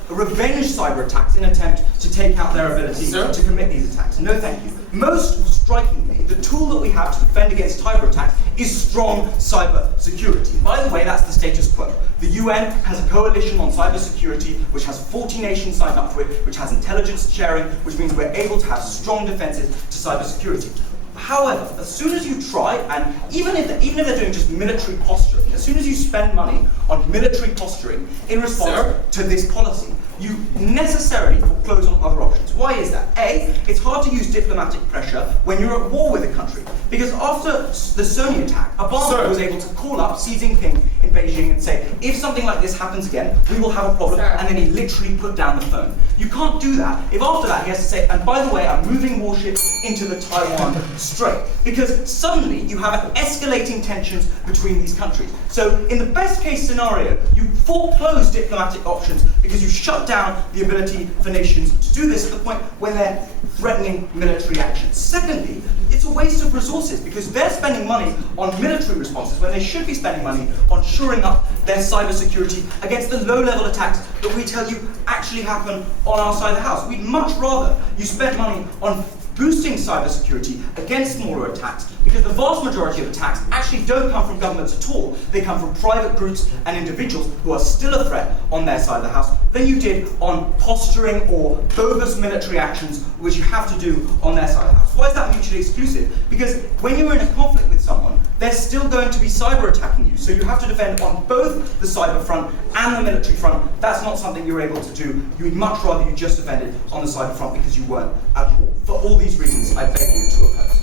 revenge cyber attacks in an attempt to take out their ability to commit these attacks. No thank you. Most strikingly, the tool that we have to defend against cyber attacks is strong cyber security. By the way, that's the status quo. The UN has a coalition on cyber security which has 40 nations signed up to it, which has intelligence sharing, which means we're able to have strong defenses to cyber security. However, as soon as you try, and even if they're doing just military posturing, as soon as you spend money on military posturing in response to this policy, you necessarily foreclose on other options. Why is that? A, it's hard to use diplomatic pressure when you're at war with a country. Because after the Sony attack, Obama was able to call up Xi Jinping in Beijing and say, if something like this happens again, we will have a problem, and then he literally put down the phone. You can't do that if after that he has to say, and by the way, I'm moving warships into the Taiwan Strait. Because suddenly you have escalating tensions between these countries. So in the best case scenario, you foreclose diplomatic options because you shut down the ability for nations to do this at the point when they're threatening military action. Secondly, it's a waste of resources because they're spending money on military responses when they should be spending money on shoring up their cybersecurity against the low-level attacks that we tell you actually happen on our side of the house. We'd much rather you spend money on boosting cybersecurity against smaller attacks, because the vast majority of attacks actually don't come from governments at all. They come from private groups and individuals who are still a threat on their side of the house than you did on posturing or bogus military actions, which you have to do on their side of the house. Why is that mutually exclusive? Because when you're in a conflict with someone, they're still going to be cyber attacking you. So you have to defend on both the cyber front and the military front. That's not something you're able to do. You would much rather you just defended on the cyber front because you weren't at war. For all these reasons, I beg you to oppose.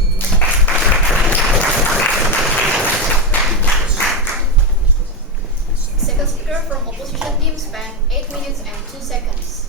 Second speaker from opposition team span 8 minutes and 2 seconds.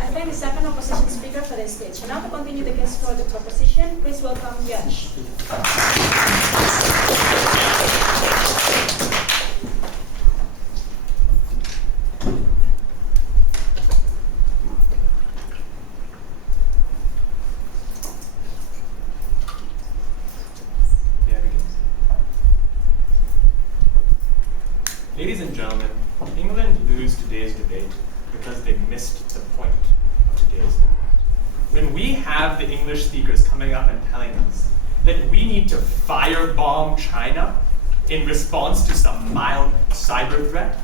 I thank the second opposition speaker for their speech. Now to continue the case for the proposition, please welcome Yash. Ladies and gentlemen, England lose today's debate because they missed the point of today's debate. When we have the English speakers coming up and telling us that we need to firebomb China in response to some mild cyber threat,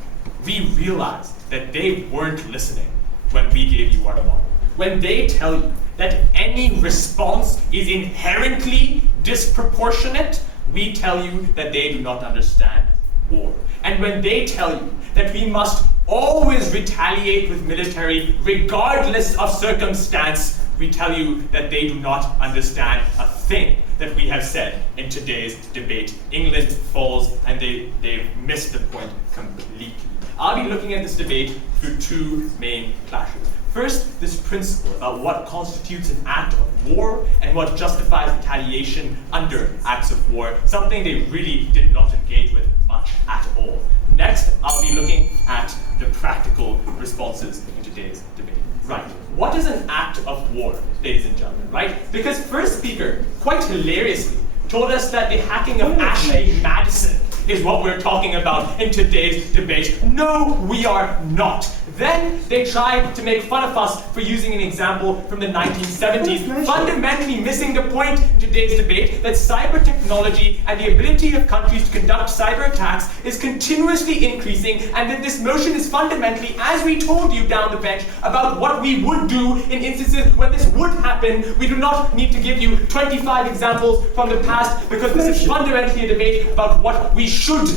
we realize that they weren't listening when we gave you our model. When they tell you that any response is inherently disproportionate, we tell you that they do not understand war. And when they tell you that we must always retaliate with military regardless of circumstance, we tell you that they do not understand a thing that we have said in today's debate. England falls and they've missed the point completely. I'll be looking at this debate through two main clashes. First, this principle about what constitutes an act of war and what justifies retaliation under acts of war, something they really did not engage with much at all. Next, I'll be looking at the practical responses in today's debate. Right, what is an act of war, ladies and gentlemen, right? Because first speaker, quite hilariously, told us that the hacking of Ashley Madison is what we're talking about in today's debate. No, we are not. Then they tried to make fun of us for using an example from the 1970s, fundamentally missing the point in today's debate that cyber technology and the ability of countries to conduct cyber attacks is continuously increasing, and that this motion is fundamentally, as we told you down the bench, about what we would do in instances when this would happen. We do not need to give you 25 examples from the past, because this is fundamentally a debate about what we should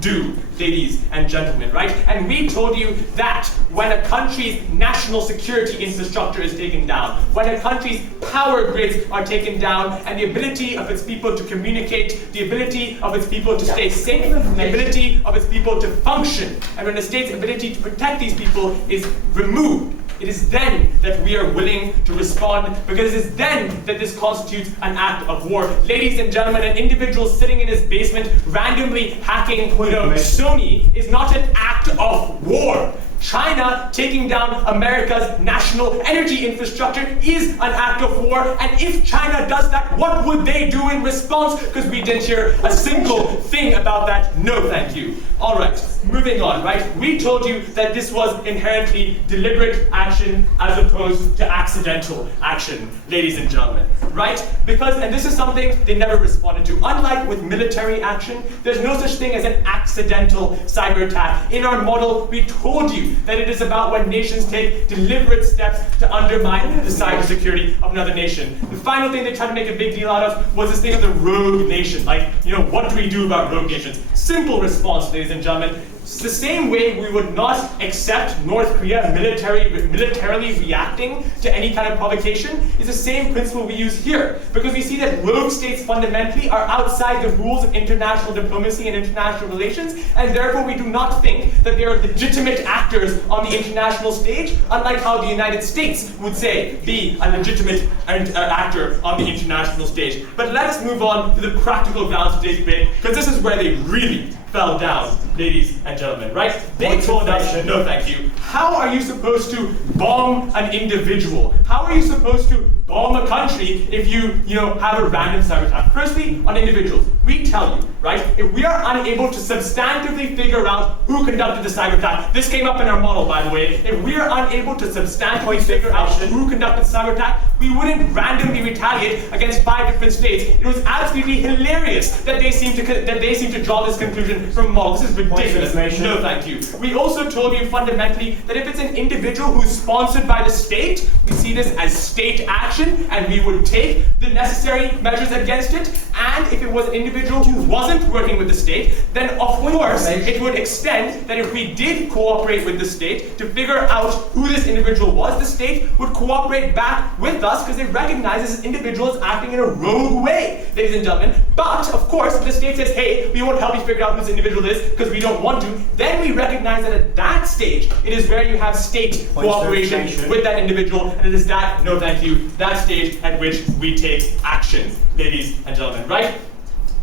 do, ladies and gentlemen, right? And we told you that when a country's national security infrastructure is taken down, when a country's power grids are taken down, and the ability of its people to communicate, the ability of its people to stay safe, the ability of its people to function, and when the state's ability to protect these people is removed, it is then that we are willing to respond, because it is then that this constitutes an act of war. Ladies and gentlemen, an individual sitting in his basement randomly hacking Sony is not an act of war. China taking down America's national energy infrastructure is an act of war, and if China does that, what would they do in response? Because we didn't hear a single thing about that. No, thank you. All right, moving on, right? We told you that this was inherently deliberate action as opposed to accidental action, ladies and gentlemen, right? Because, and this is something they never responded to. Unlike with military action, there's no such thing as an accidental cyber attack. In our model, we told you that it is about when nations take deliberate steps to undermine the cybersecurity of another nation. The final thing they tried to make a big deal out of was this thing of the rogue nation. Like, what do we do about rogue nations? Simple response, ladies and gentlemen. It's the same way we would not accept North Korea militarily reacting to any kind of provocation is the same principle we use here. Because we see that rogue states fundamentally are outside the rules of international diplomacy and international relations, and therefore we do not think that they are legitimate actors on the international stage, unlike how the United States would say be a legitimate actor on the international stage. But let us move on to the practical grounds of today's debate, because this is where they really fell down, ladies and gentlemen, right? They told us, no thank you. How are you supposed to bomb an individual? How are you supposed to bomb a country if you have a random cyber attack? Firstly, on individuals, we tell you, right? If we are unable to substantively figure out who conducted the cyber attack, this came up in our model, by the way. If we are unable to substantively figure out who conducted the cyber attack, we wouldn't randomly retaliate against 5 different states. It was absolutely hilarious that they seem to draw this conclusion from a model. This is ridiculous. No, thank you. We also told you fundamentally that if it's an individual who's sponsored by the state, we see this as state action, and we would take the necessary measures against it. And if it was an individual who wasn't working with the state, then of course it would extend that if we did cooperate with the state to figure out who this individual was, the state would cooperate back with us because they recognize this individual is acting in a rogue way, ladies and gentlemen. But of course, if the state says, hey, we won't help you figure out who this individual is because we don't want to, then we recognize that at that stage, it is where you have state cooperation with that individual, and it is that, no thank you, that stage at which we take action, ladies and gentlemen, right?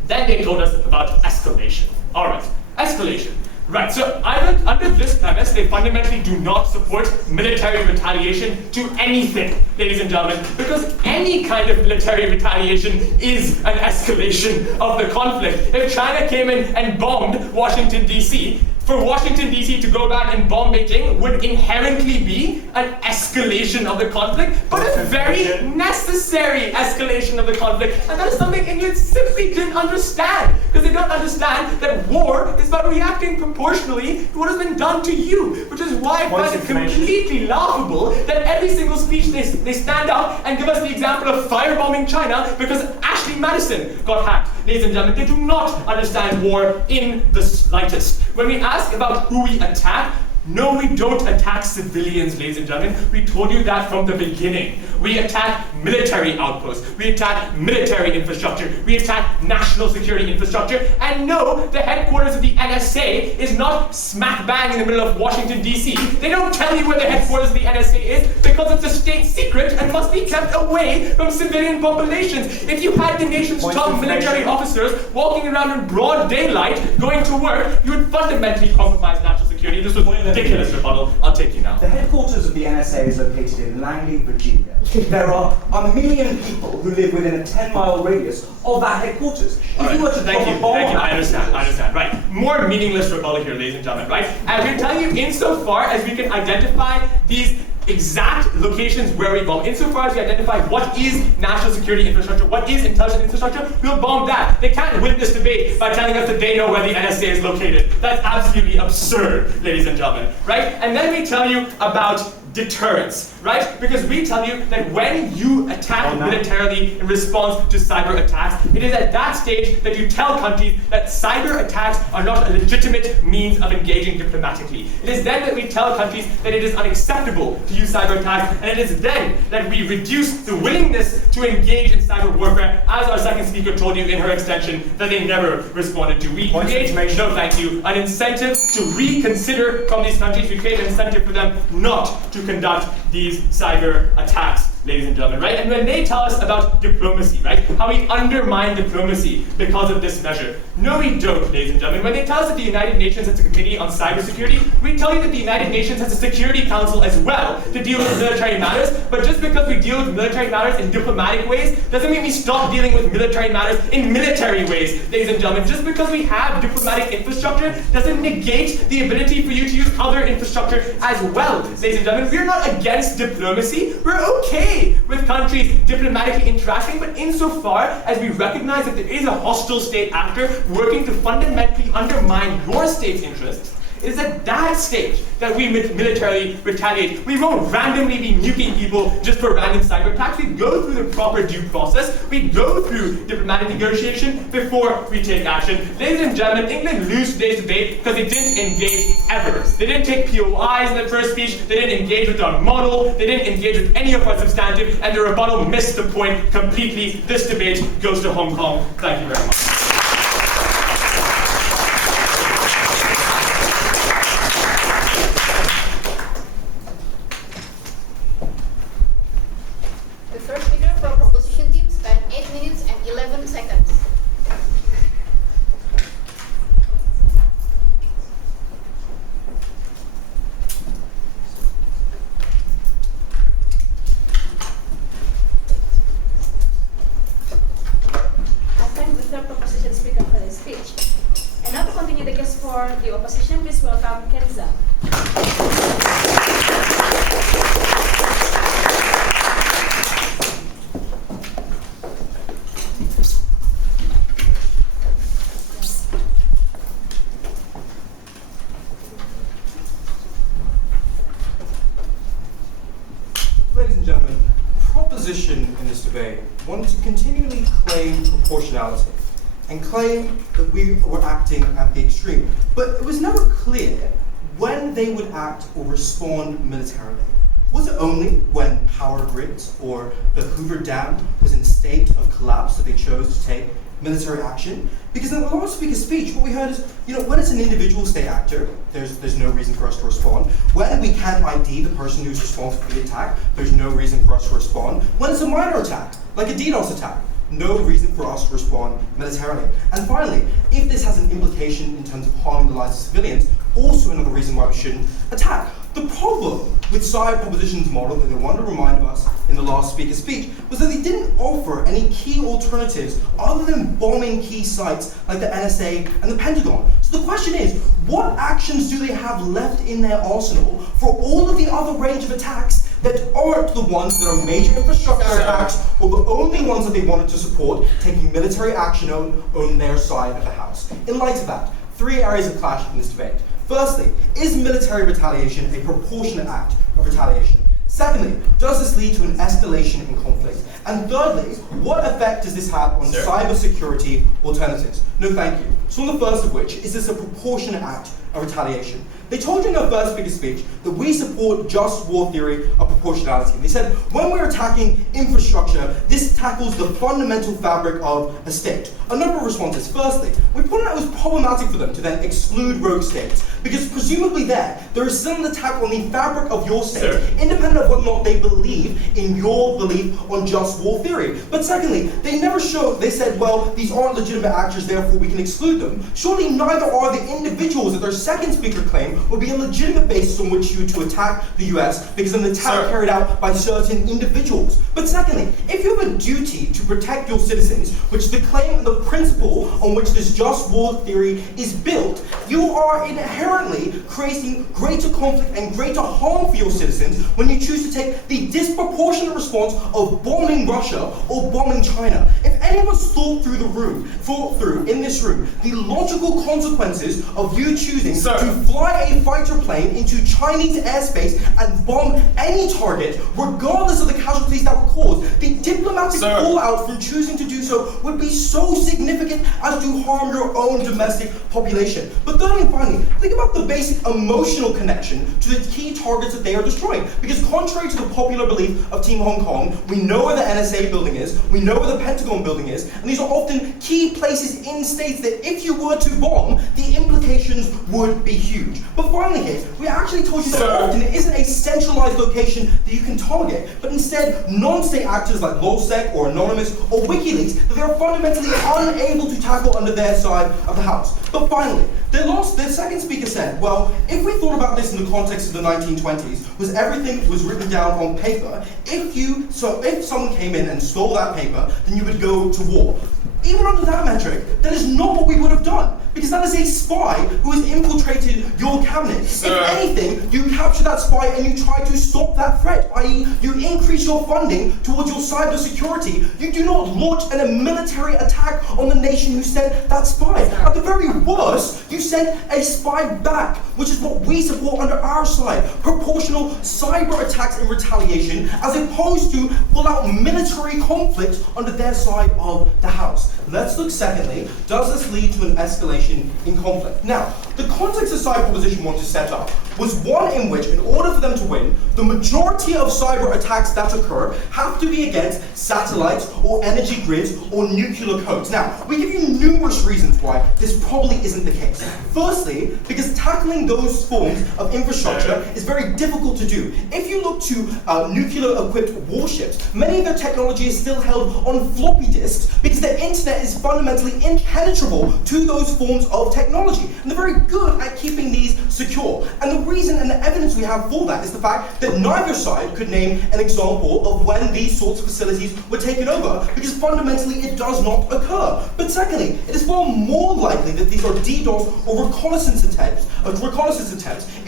Then they told us about escalation. All right, escalation. Right, so under this premise, they fundamentally do not support military retaliation to anything, ladies and gentlemen, because any kind of military retaliation is an escalation of the conflict. If China came in and bombed Washington, D.C., for Washington, D.C. to go back and bomb Beijing would inherently be an escalation of the conflict, but a very necessary escalation of the conflict. And that is something England simply didn't understand, because they don't understand that war is about reacting proportionally to what has been done to you, which is why I find it completely laughable that every single speech they stand up and give us the example of firebombing China because Ashley Madison got hacked. Ladies and gentlemen, they do not understand war in the slightest. When we ask about who we attack, no, we don't attack civilians, ladies and gentlemen. We told you that from the beginning. We attack military outposts. We attack military infrastructure. We attack national security infrastructure. And no, the headquarters of the NSA is not smack bang in the middle of Washington, D.C. They don't tell you where the headquarters of the NSA is because it's a state secret and must be kept away from civilian populations. If you had the nation's top military officers walking around in broad daylight going to work, you would fundamentally compromise national security. this was a ridiculous rebuttal. I'll take you now. The headquarters of the NSA is located in Langley, Virginia. There are 1 million people who live within a 10-mile radius of that headquarters. All right, If you were to thank drop you, a bomb thank you. on I that understand. Right, more meaningless rebuttal here, ladies and gentlemen. Right, and we're telling you, insofar as we can identify these exact locations where we bomb, insofar as we identify what is national security infrastructure, what is intelligence infrastructure, we'll bomb that. They can't win this debate by telling us that they know where the NSA is located. That's absolutely absurd, ladies and gentlemen, right? And then we tell you about deterrence, right? Because we tell you that when you attack militarily in response to cyber attacks, it is at that stage that you tell countries that cyber attacks are not a legitimate means of engaging diplomatically. It is then that we tell countries that it is unacceptable to use cyber attacks, and it is then that we reduce the willingness to engage in cyber warfare, as our second speaker told you in her extension that they never responded to. We create, no thank you, an incentive to reconsider from these countries. We create an incentive for them not to conduct these cyber attacks, ladies and gentlemen, right? And when they tell us about diplomacy, right, how we undermine diplomacy because of this measure, no we don't, ladies and gentlemen. When they tell us that the United Nations has a committee on cybersecurity, we tell you that the United Nations has a Security Council as well to deal with military matters, but just because we deal with military matters in diplomatic ways doesn't mean we stop dealing with military matters in military ways, ladies and gentlemen. Just because we have diplomatic infrastructure doesn't negate the ability for you to use other infrastructure as well, ladies and gentlemen. We're not against diplomacy. We're okay with countries diplomatically interacting, but insofar as we recognize that there is a hostile state actor working to fundamentally undermine your state's interests, it is at that stage that we militarily retaliate. We won't randomly be nuking people just for random cyber attacks. We go through the proper due process. We go through diplomatic negotiation before we take action. Ladies and gentlemen, England lose today's debate because they didn't engage ever. They didn't take POIs in the first speech. They didn't engage with our model. They didn't engage with any of our substantive, and the rebuttal missed the point completely. This debate goes to Hong Kong. Thank you very much. The first speaker from proposition team spent 8 minutes and 11 seconds. I thank the third proposition speaker for his speech. And now to continue the case for the opposition, please welcome Kenza. Ladies and gentlemen, proposition in this debate wanted to continually claim proportionality and claim that we were acting at the extreme. But it was never clear when they would act or respond militarily. Was it only when power grids or the Hoover Dam was in a state of collapse that they chose to take military action? Because in the last speaker's speech, what we heard is, when it's an individual state actor, there's no reason for us to respond. When we can't ID the person who's responsible for the attack, there's no reason for us to respond. When it's a minor attack, like a DDoS attack, no reason for us to respond militarily. And finally, if this has an implication in terms of harming the lives of civilians, also another reason why we shouldn't attack. The problem with side proposition's model that they wanted to remind us in the last speaker's speech was that they didn't offer any key alternatives other than bombing key sites like the NSA and the Pentagon. So the question is, what actions do they have left in their arsenal for all of the other range of attacks that aren't the ones that are major infrastructure attacks or the only ones that they wanted to support taking military action on their side of the house? In light of that, 3 areas of clash in this debate. Firstly, is military retaliation a proportionate act of retaliation? Secondly, does this lead to an escalation in conflict? And thirdly, what effect does this have on cybersecurity alternatives? No, thank you. So on the first of which, is this a proportionate act of retaliation? They told you in their first speaker's speech that we support just war theory of proportionality. They said, when we're attacking infrastructure, this tackles the fundamental fabric of a state. A number of responses. Firstly, we pointed out it was problematic for them to then exclude rogue states, because presumably there is some attack on the fabric of your state, independent of whether or not they believe in your belief on just war theory. But secondly, they never showed, they said, well, these aren't legitimate actors, therefore we can exclude them. Surely neither are the individuals that they're second speaker claimed would be a legitimate basis on which you were to attack the US because of an attack carried out by certain individuals. But secondly, if you have a duty to protect your citizens, which the claim and the principle on which this just war theory is built, you are inherently creating greater conflict and greater harm for your citizens when you choose to take the disproportionate response of bombing Russia or bombing China. If any of us thought through in this room the logical consequences of you choosing to fly a fighter plane into Chinese airspace and bomb any target, regardless of the casualties that were caused, the diplomatic fallout from choosing to do so would be so significant as to harm your own domestic population. But thirdly and finally, think about the basic emotional connection to the key targets that they are destroying. Because contrary to the popular belief of Team Hong Kong, we know where the NSA building is, we know where the Pentagon building is, and these are often key places in states that if you were to bomb, the implications would be huge. But finally here, we actually told you that often it isn't a centralized location that you can target, but instead non-state actors like LawSec or Anonymous or WikiLeaks that they are fundamentally unable to tackle under their side of the house. But finally, the second speaker said, well, if we thought about this in the context of the 1920s, was everything was written down on paper, if someone came in and stole that paper, then you would go to war. Even under that metric, that is not what we would have done, because that is a spy who has infiltrated your cabinet. If anything, you capture that spy and you try to stop that threat, i.e. you increase your funding towards your cybersecurity. You do not launch a military attack on the nation who sent that spy. At the very worst, you send a spy back, which is what we support under our side. Proportional cyber attacks in retaliation, as opposed to full-out military conflict under their side of the house. Let's look secondly, does this lead to an escalation in conflict? Now, the context the side proposition wanted to set up was one in which, in order for them to win, the majority of cyber attacks that occur have to be against satellites or energy grids or nuclear codes. Now, we give you numerous reasons why this probably isn't the case. Firstly, because tackling those forms of infrastructure is very difficult to do. If you look to nuclear-equipped warships, many of their technology is still held on floppy disks because the internet is fundamentally impenetrable to those forms of technology. And they're very good at keeping these secure. And the reason and the evidence we have for that is the fact that neither side could name an example of when these sorts of facilities were taken over, because fundamentally it does not occur. But secondly, it is far more likely that these are DDoS or reconnaissance attempts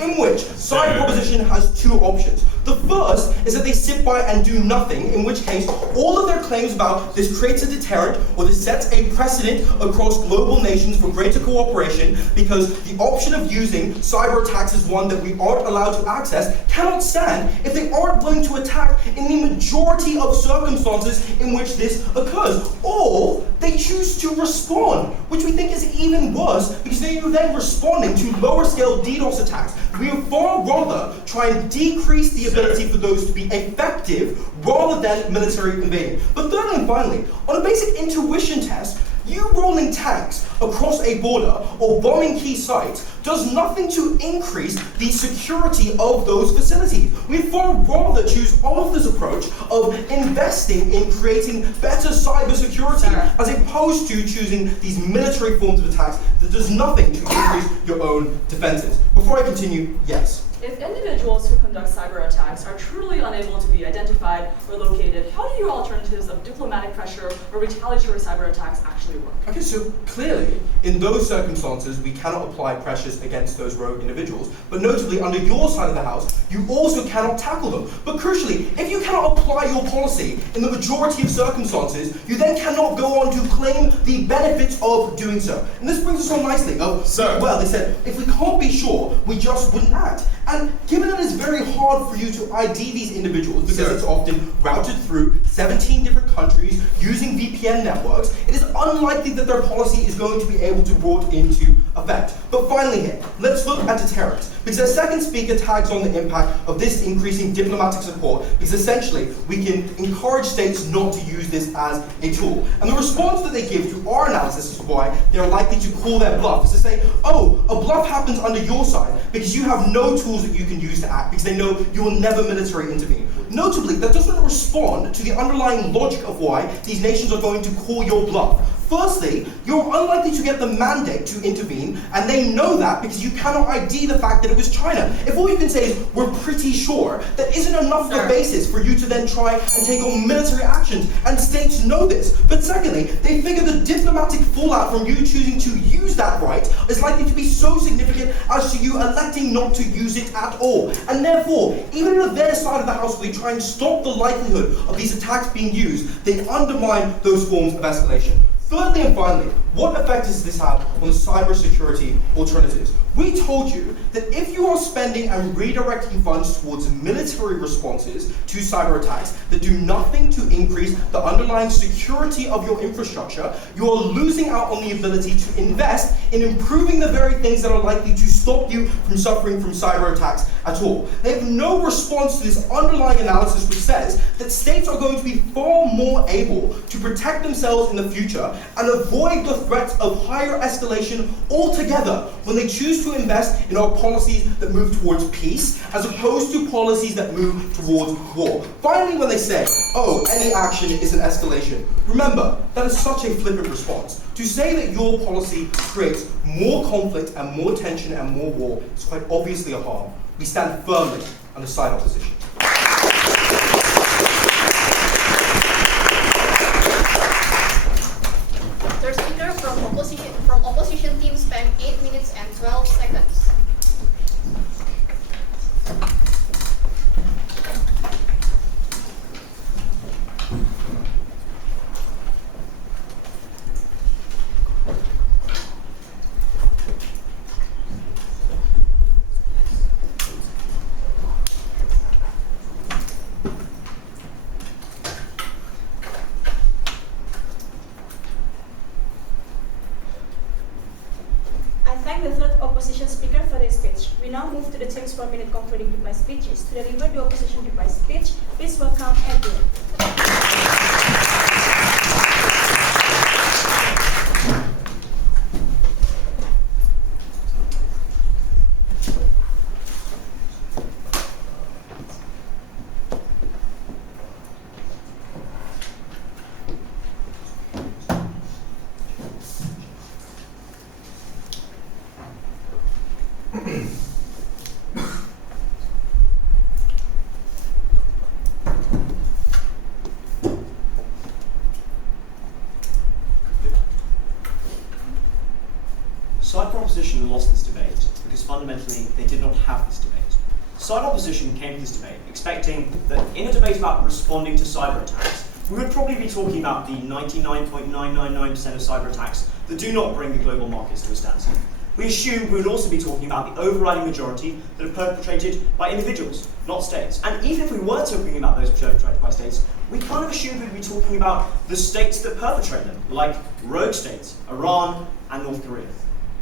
in which side proposition has two options. The first is that they sit by and do nothing, in which case all of their claims about this creates a deterrent or this sets a precedent across global nations for greater cooperation, because the option of using cyber attacks as one that we aren't allowed to access cannot stand if they aren't willing to attack in the majority of circumstances in which this occurs. Or they choose to respond, which we think is even worse, because they are then responding to lower scale DDoS attacks. We would far rather try and decrease the ability for those to be effective rather than military invading. But thirdly and finally, on a basic intuition test, you rolling tanks across a border or bombing key sites does nothing to increase the security of those facilities. We'd far rather choose Arthur's approach of investing in creating better cybersecurity as opposed to choosing these military forms of attacks that does nothing to increase your own defenses. Before I continue, yes. If individuals who conduct cyber attacks are truly unable to be identified or located, how do your alternatives of diplomatic pressure or retaliatory cyber attacks actually work? Okay, so clearly, in those circumstances, we cannot apply pressures against those rogue individuals. But notably, under your side of the house, you also cannot tackle them. But crucially, if you cannot apply your policy in the majority of circumstances, you then cannot go on to claim the benefits of doing so. And this brings us on nicely. Well, they said, if we can't be sure, we just wouldn't act. And given that it's very hard for you to ID these individuals because it's often routed through 17 different countries using VPN networks, it is unlikely that their policy is going to be able to be brought into effect. But finally here, let's look at deterrence. Because the second speaker tags on the impact of this increasing diplomatic support, because essentially we can encourage states not to use this as a tool. And the response that they give to our analysis is why they're likely to call their bluff, is to say, oh, a bluff happens under your side because you have no tools that you can use to act, because they know you will never military intervene. Notably, that doesn't respond to the underlying logic of why these nations are going to call your bluff. Firstly, you're unlikely to get the mandate to intervene, and they know that because you cannot ID the fact that it was China. If all you can say is, we're pretty sure, that isn't enough of a basis for you to then try and take on military actions, and states know this. But secondly, they figure the diplomatic fallout from you choosing to use that right is likely to be so significant as to you electing not to use it at all. And therefore, even if their side of the house will try and stop the likelihood of these attacks being used, they undermine those forms of escalation. Thirdly and finally, what effect does this have on cybersecurity alternatives? We told you that if you are spending and redirecting funds towards military responses to cyber attacks that do nothing to increase the underlying security of your infrastructure, you are losing out on the ability to invest in improving the very things that are likely to stop you from suffering from cyber attacks at all. They have no response to this underlying analysis which says that states are going to be far more able to protect themselves in the future and avoid the threats of higher escalation altogether when they choose to invest in our policies that move towards peace as opposed to policies that move towards war. Finally, when they say, oh, any action is an escalation, remember, that is such a flippant response. To say that your policy creates more conflict and more tension and more war is quite obviously a harm. We stand firmly on the side opposition. Third speaker from opposition team spent 8 minutes and 12 seconds. We now move to the team's 4-minute concluding reply speeches. To deliver the opposition reply speech, please welcome Edwin. Side opposition lost this debate because fundamentally they did not have this debate. Side opposition came to this debate expecting that in a debate about responding to cyber attacks, we would probably be talking about the 99.999% of cyber attacks that do not bring the global markets to a standstill. We assumed we would also be talking about the overriding majority that are perpetrated by individuals, not states. And even if we were talking about those perpetrated by states, we kind of assumed we'd be talking about the states that perpetrate them, like rogue states, Iran and North Korea.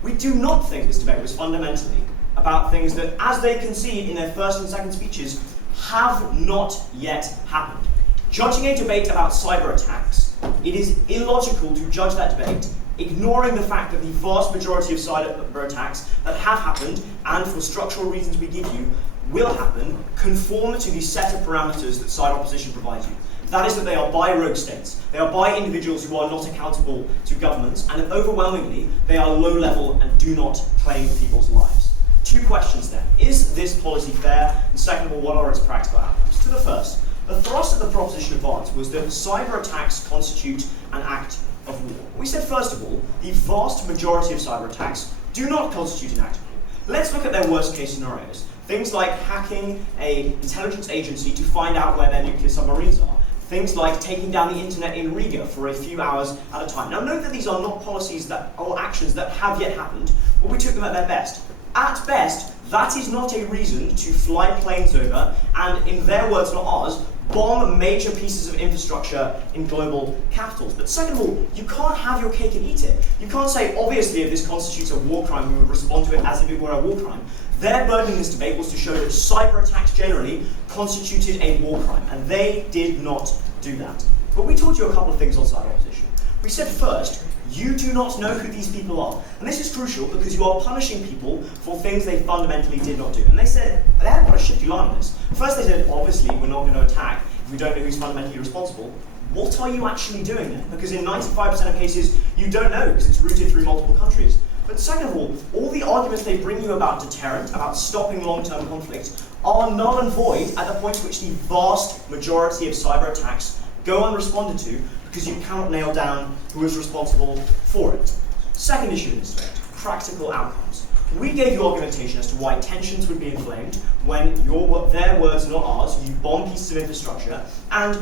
We do not think this debate was fundamentally about things that, as they concede in their first and second speeches, have not yet happened. Judging a debate about cyber attacks, it is illogical to judge that debate ignoring the fact that the vast majority of cyber attacks that have happened, and for structural reasons we give you, will happen, conform to the set of parameters that side opposition provides you. That is that they are by rogue states, they are by individuals who are not accountable to governments, and overwhelmingly, they are low level and do not claim people's lives. Two questions then. Is this policy fair? And second of all, what are its practical outcomes? To the first, the thrust of the proposition advanced was that cyber attacks constitute an act of war. We said, first of all, the vast majority of cyber attacks do not constitute an act of war. Let's look at their worst case scenarios. Things like hacking an intelligence agency to find out where their nuclear submarines are. Things like taking down the internet in Riga for a few hours at a time. Now note that these are not policies or actions that have yet happened, but we took them at their best. At best, that is not a reason to fly planes over and, in their words, not ours, bomb major pieces of infrastructure in global capitals. But second of all, you can't have your cake and eat it. You can't say, obviously, if this constitutes a war crime, we would respond to it as if it were a war crime. Their burden in this debate was to show that cyber attacks generally constituted a war crime, and they did not do that. But we told you a couple of things on side opposition. We said first, you do not know who these people are. And this is crucial because you are punishing people for things they fundamentally did not do. And they said, they had quite a shifty line on this. First they said, obviously, we're not going to attack if we don't know who's fundamentally responsible. what are you actually doing there? Because in 95% of cases, you don't know because it's routed through multiple countries. But second of all the arguments they bring you about deterrent, about stopping long-term conflict, are null and void at the point at which the vast majority of cyber attacks go unresponded to because you cannot nail down who is responsible for it. Second issue in this debate, practical outcomes. We gave you argumentation as to why tensions would be inflamed when their words, not ours, you bomb pieces of infrastructure, and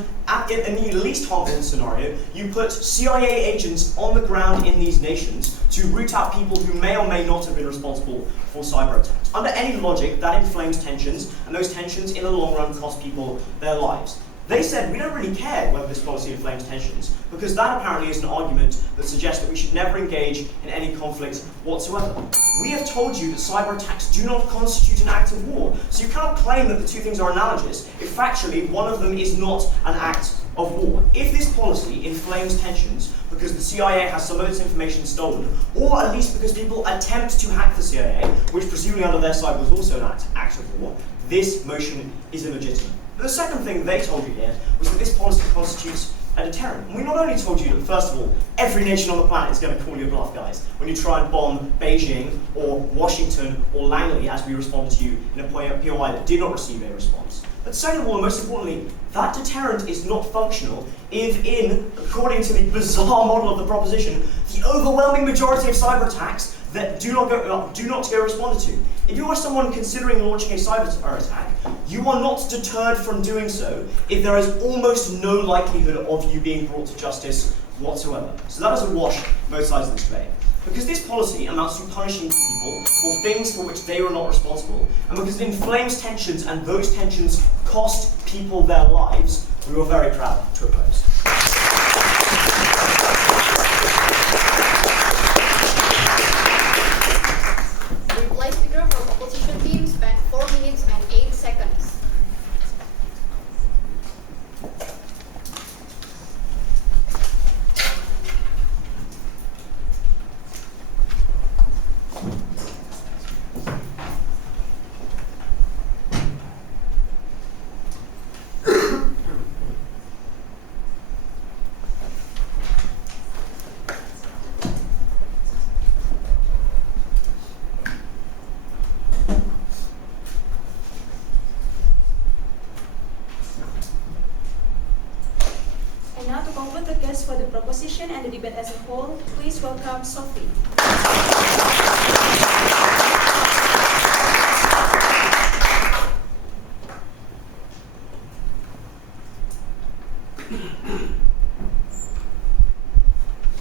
in the least harmful scenario, you put CIA agents on the ground in these nations to root out people who may or may not have been responsible for cyber attacks. Under any logic, that inflames tensions, and those tensions in the long run cost people their lives. They said, we don't really care whether this policy inflames tensions, because that apparently is an argument that suggests that we should never engage in any conflict whatsoever. We have told you that cyber attacks do not constitute an act of war, so you cannot claim that the two things are analogous if factually one of them is not an act of war. If this policy inflames tensions because the CIA has some of its information stolen, or at least because people attempt to hack the CIA, which presumably under their side was also an act of war, this motion is illegitimate. The second thing they told you here was that this policy constitutes a deterrent. And we not only told you that, first of all, every nation on the planet is going to call you a bluff, guys, when you try and bomb Beijing or Washington or Langley, as we responded to you in a POI that did not receive a response. But second of all, and most importantly, that deterrent is not functional if according to the bizarre model of the proposition, the overwhelming majority of cyber attacks that do not go responded to. If you are someone considering launching a cyber attack, you are not deterred from doing so if there is almost no likelihood of you being brought to justice whatsoever. So that is a wash both sides of this debate. Because this policy amounts to punishing people for things for which they were not responsible, and because it inflames tensions and those tensions cost people their lives, we were very proud to oppose. Reply speaker from opposition team spent 4 minutes and 8 seconds. And now to conclude the case for the proposition and the debate as a whole, please welcome Sophie.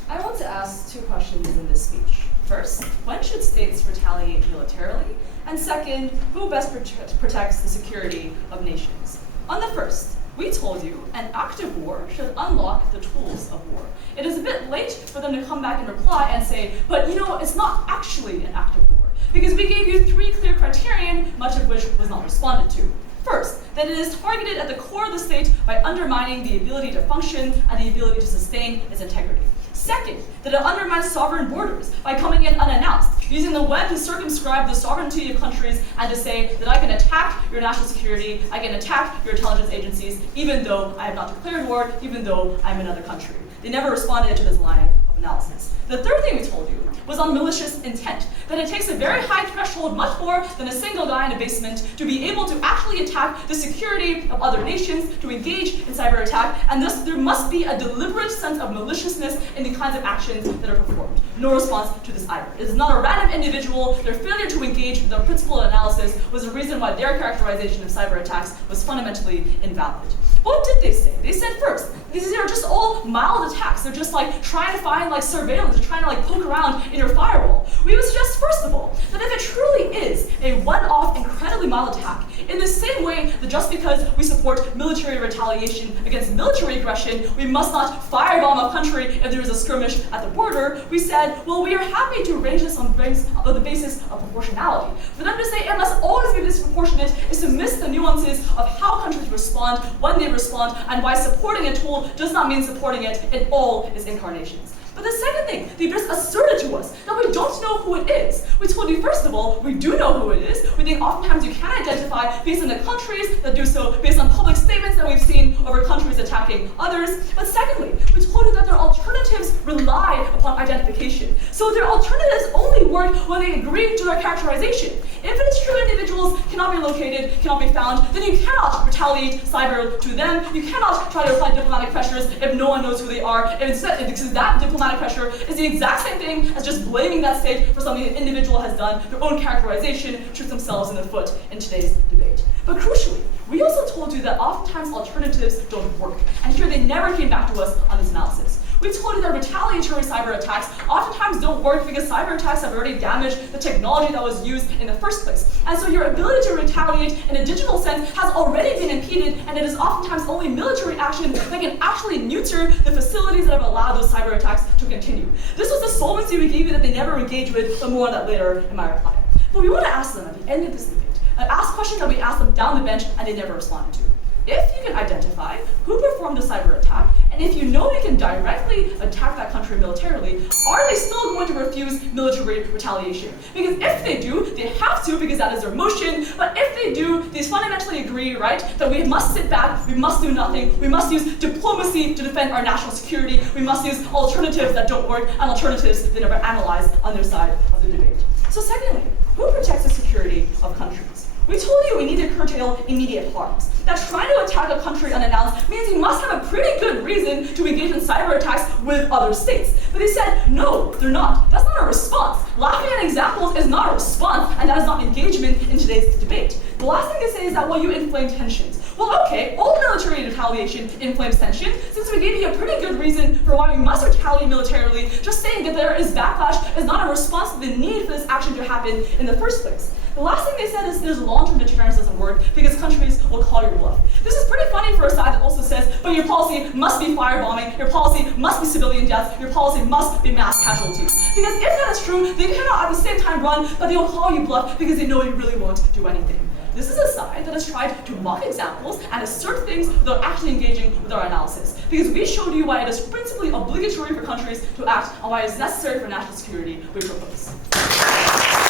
I want to ask two questions in this speech. First, when should states retaliate militarily? And second, who best protects the security of nations? On the first, we told you an act of war should unlock the tools of war. It is a bit late for them to come back and reply and say, but you know, it's not actually an act of war. Because we gave you 3 clear criterion, much of which was not responded to. First, that it is targeted at the core of the state by undermining the ability to function and the ability to sustain its integrity. Second, that it undermines sovereign borders by coming in unannounced, using the web to circumscribe the sovereignty of countries and to say that I can attack your national security, I can attack your intelligence agencies, even though I have not declared war, even though I'm in another country. They never responded to this line of analysis. The third thing we told you was on malicious intent, that it takes a very high threshold, much more than a single guy in a basement, to be able to actually attack the security of other nations, to engage in cyber attack, and thus there must be a deliberate sense of maliciousness in the kinds of actions that are performed. No response to this either. It is not a random individual. Their failure to engage with the principle analysis was the reason why their characterization of cyber attacks was fundamentally invalid. What did they say? They said first, these are just all mild attacks. They're just like trying to find like surveillance, they're trying to like poke around in your firewall. We would suggest first of all, that if it truly is a one-off, incredibly mild attack, in the same way that just because we support military retaliation against military aggression, we must not firebomb a country if there is a skirmish at the border, we said, well, we are happy to arrange this on the basis of proportionality. For them to say it must always be disproportionate is to miss the nuances of how countries respond, when they respond, and why supporting a tool does not mean supporting it in all its incarnations. But the second thing, they just asserted to us that we don't know who it is. We told you, first of all, we do know who it is. We think oftentimes you can identify based on the countries that do so, based on public statements that we've seen over countries attacking others. But secondly, we told you that their alternatives rely upon identification. So their alternatives only work when they agree to their characterization. If it is true individuals cannot be located, cannot be found, then you cannot retaliate cyber to them. You cannot try to apply diplomatic pressures if no one knows who they are. And instead, because that diplomatic pressure is the exact same thing as just blaming that state for something an individual has done. Their own characterization shoots themselves in the foot in today's debate. But crucially, we also told you that oftentimes alternatives don't work. And here they never came back to us on this analysis. We told you that retaliatory cyber attacks oftentimes don't work because cyber attacks have already damaged the technology that was used in the first place. And so your ability to retaliate in a digital sense has already been impeded, and it is oftentimes only military action that can actually neuter the facilities that have allowed those cyber attacks to continue. This was the solvency we gave you that they never engaged with, but more on that later in my reply. But we want to ask them at the end of this debate, ask questions that we asked them down the bench and they never responded to. If you can identify who performed the cyber attack, and if you know you can directly attack that country militarily, are they still going to refuse military retaliation? Because if they do, they have to because that is their motion, but if they do, they fundamentally agree, right, that we must sit back, we must do nothing, we must use diplomacy to defend our national security, we must use alternatives that don't work, and alternatives they never analyze on their side of the debate. So secondly, who protects the security of countries? We told you we need to curtail immediate harms. That trying to attack a country unannounced means you must have a pretty good reason to engage in cyber attacks with other states. But they said, no, they're not. That's not a response. Laughing at examples is not a response, and that is not engagement in today's debate. The last thing they say is that, well, you inflame tensions. Well, okay, all military retaliation inflames tension. Since we gave you a pretty good reason for why we must retaliate militarily, just saying that there is backlash is not a response to the need for this action to happen in the first place. The last thing they said is there's long-term deterrence doesn't work because countries will call your bluff. This is pretty funny for a side that also says, but your policy must be firebombing, your policy must be civilian deaths, your policy must be mass casualties. Because if that is true, they cannot at the same time run, but they will call you bluff because they know you really won't do anything. This is a side that has tried to mock examples and assert things without actually engaging with our analysis. Because we showed you why it is principally obligatory for countries to act and why it is necessary for national security, we propose.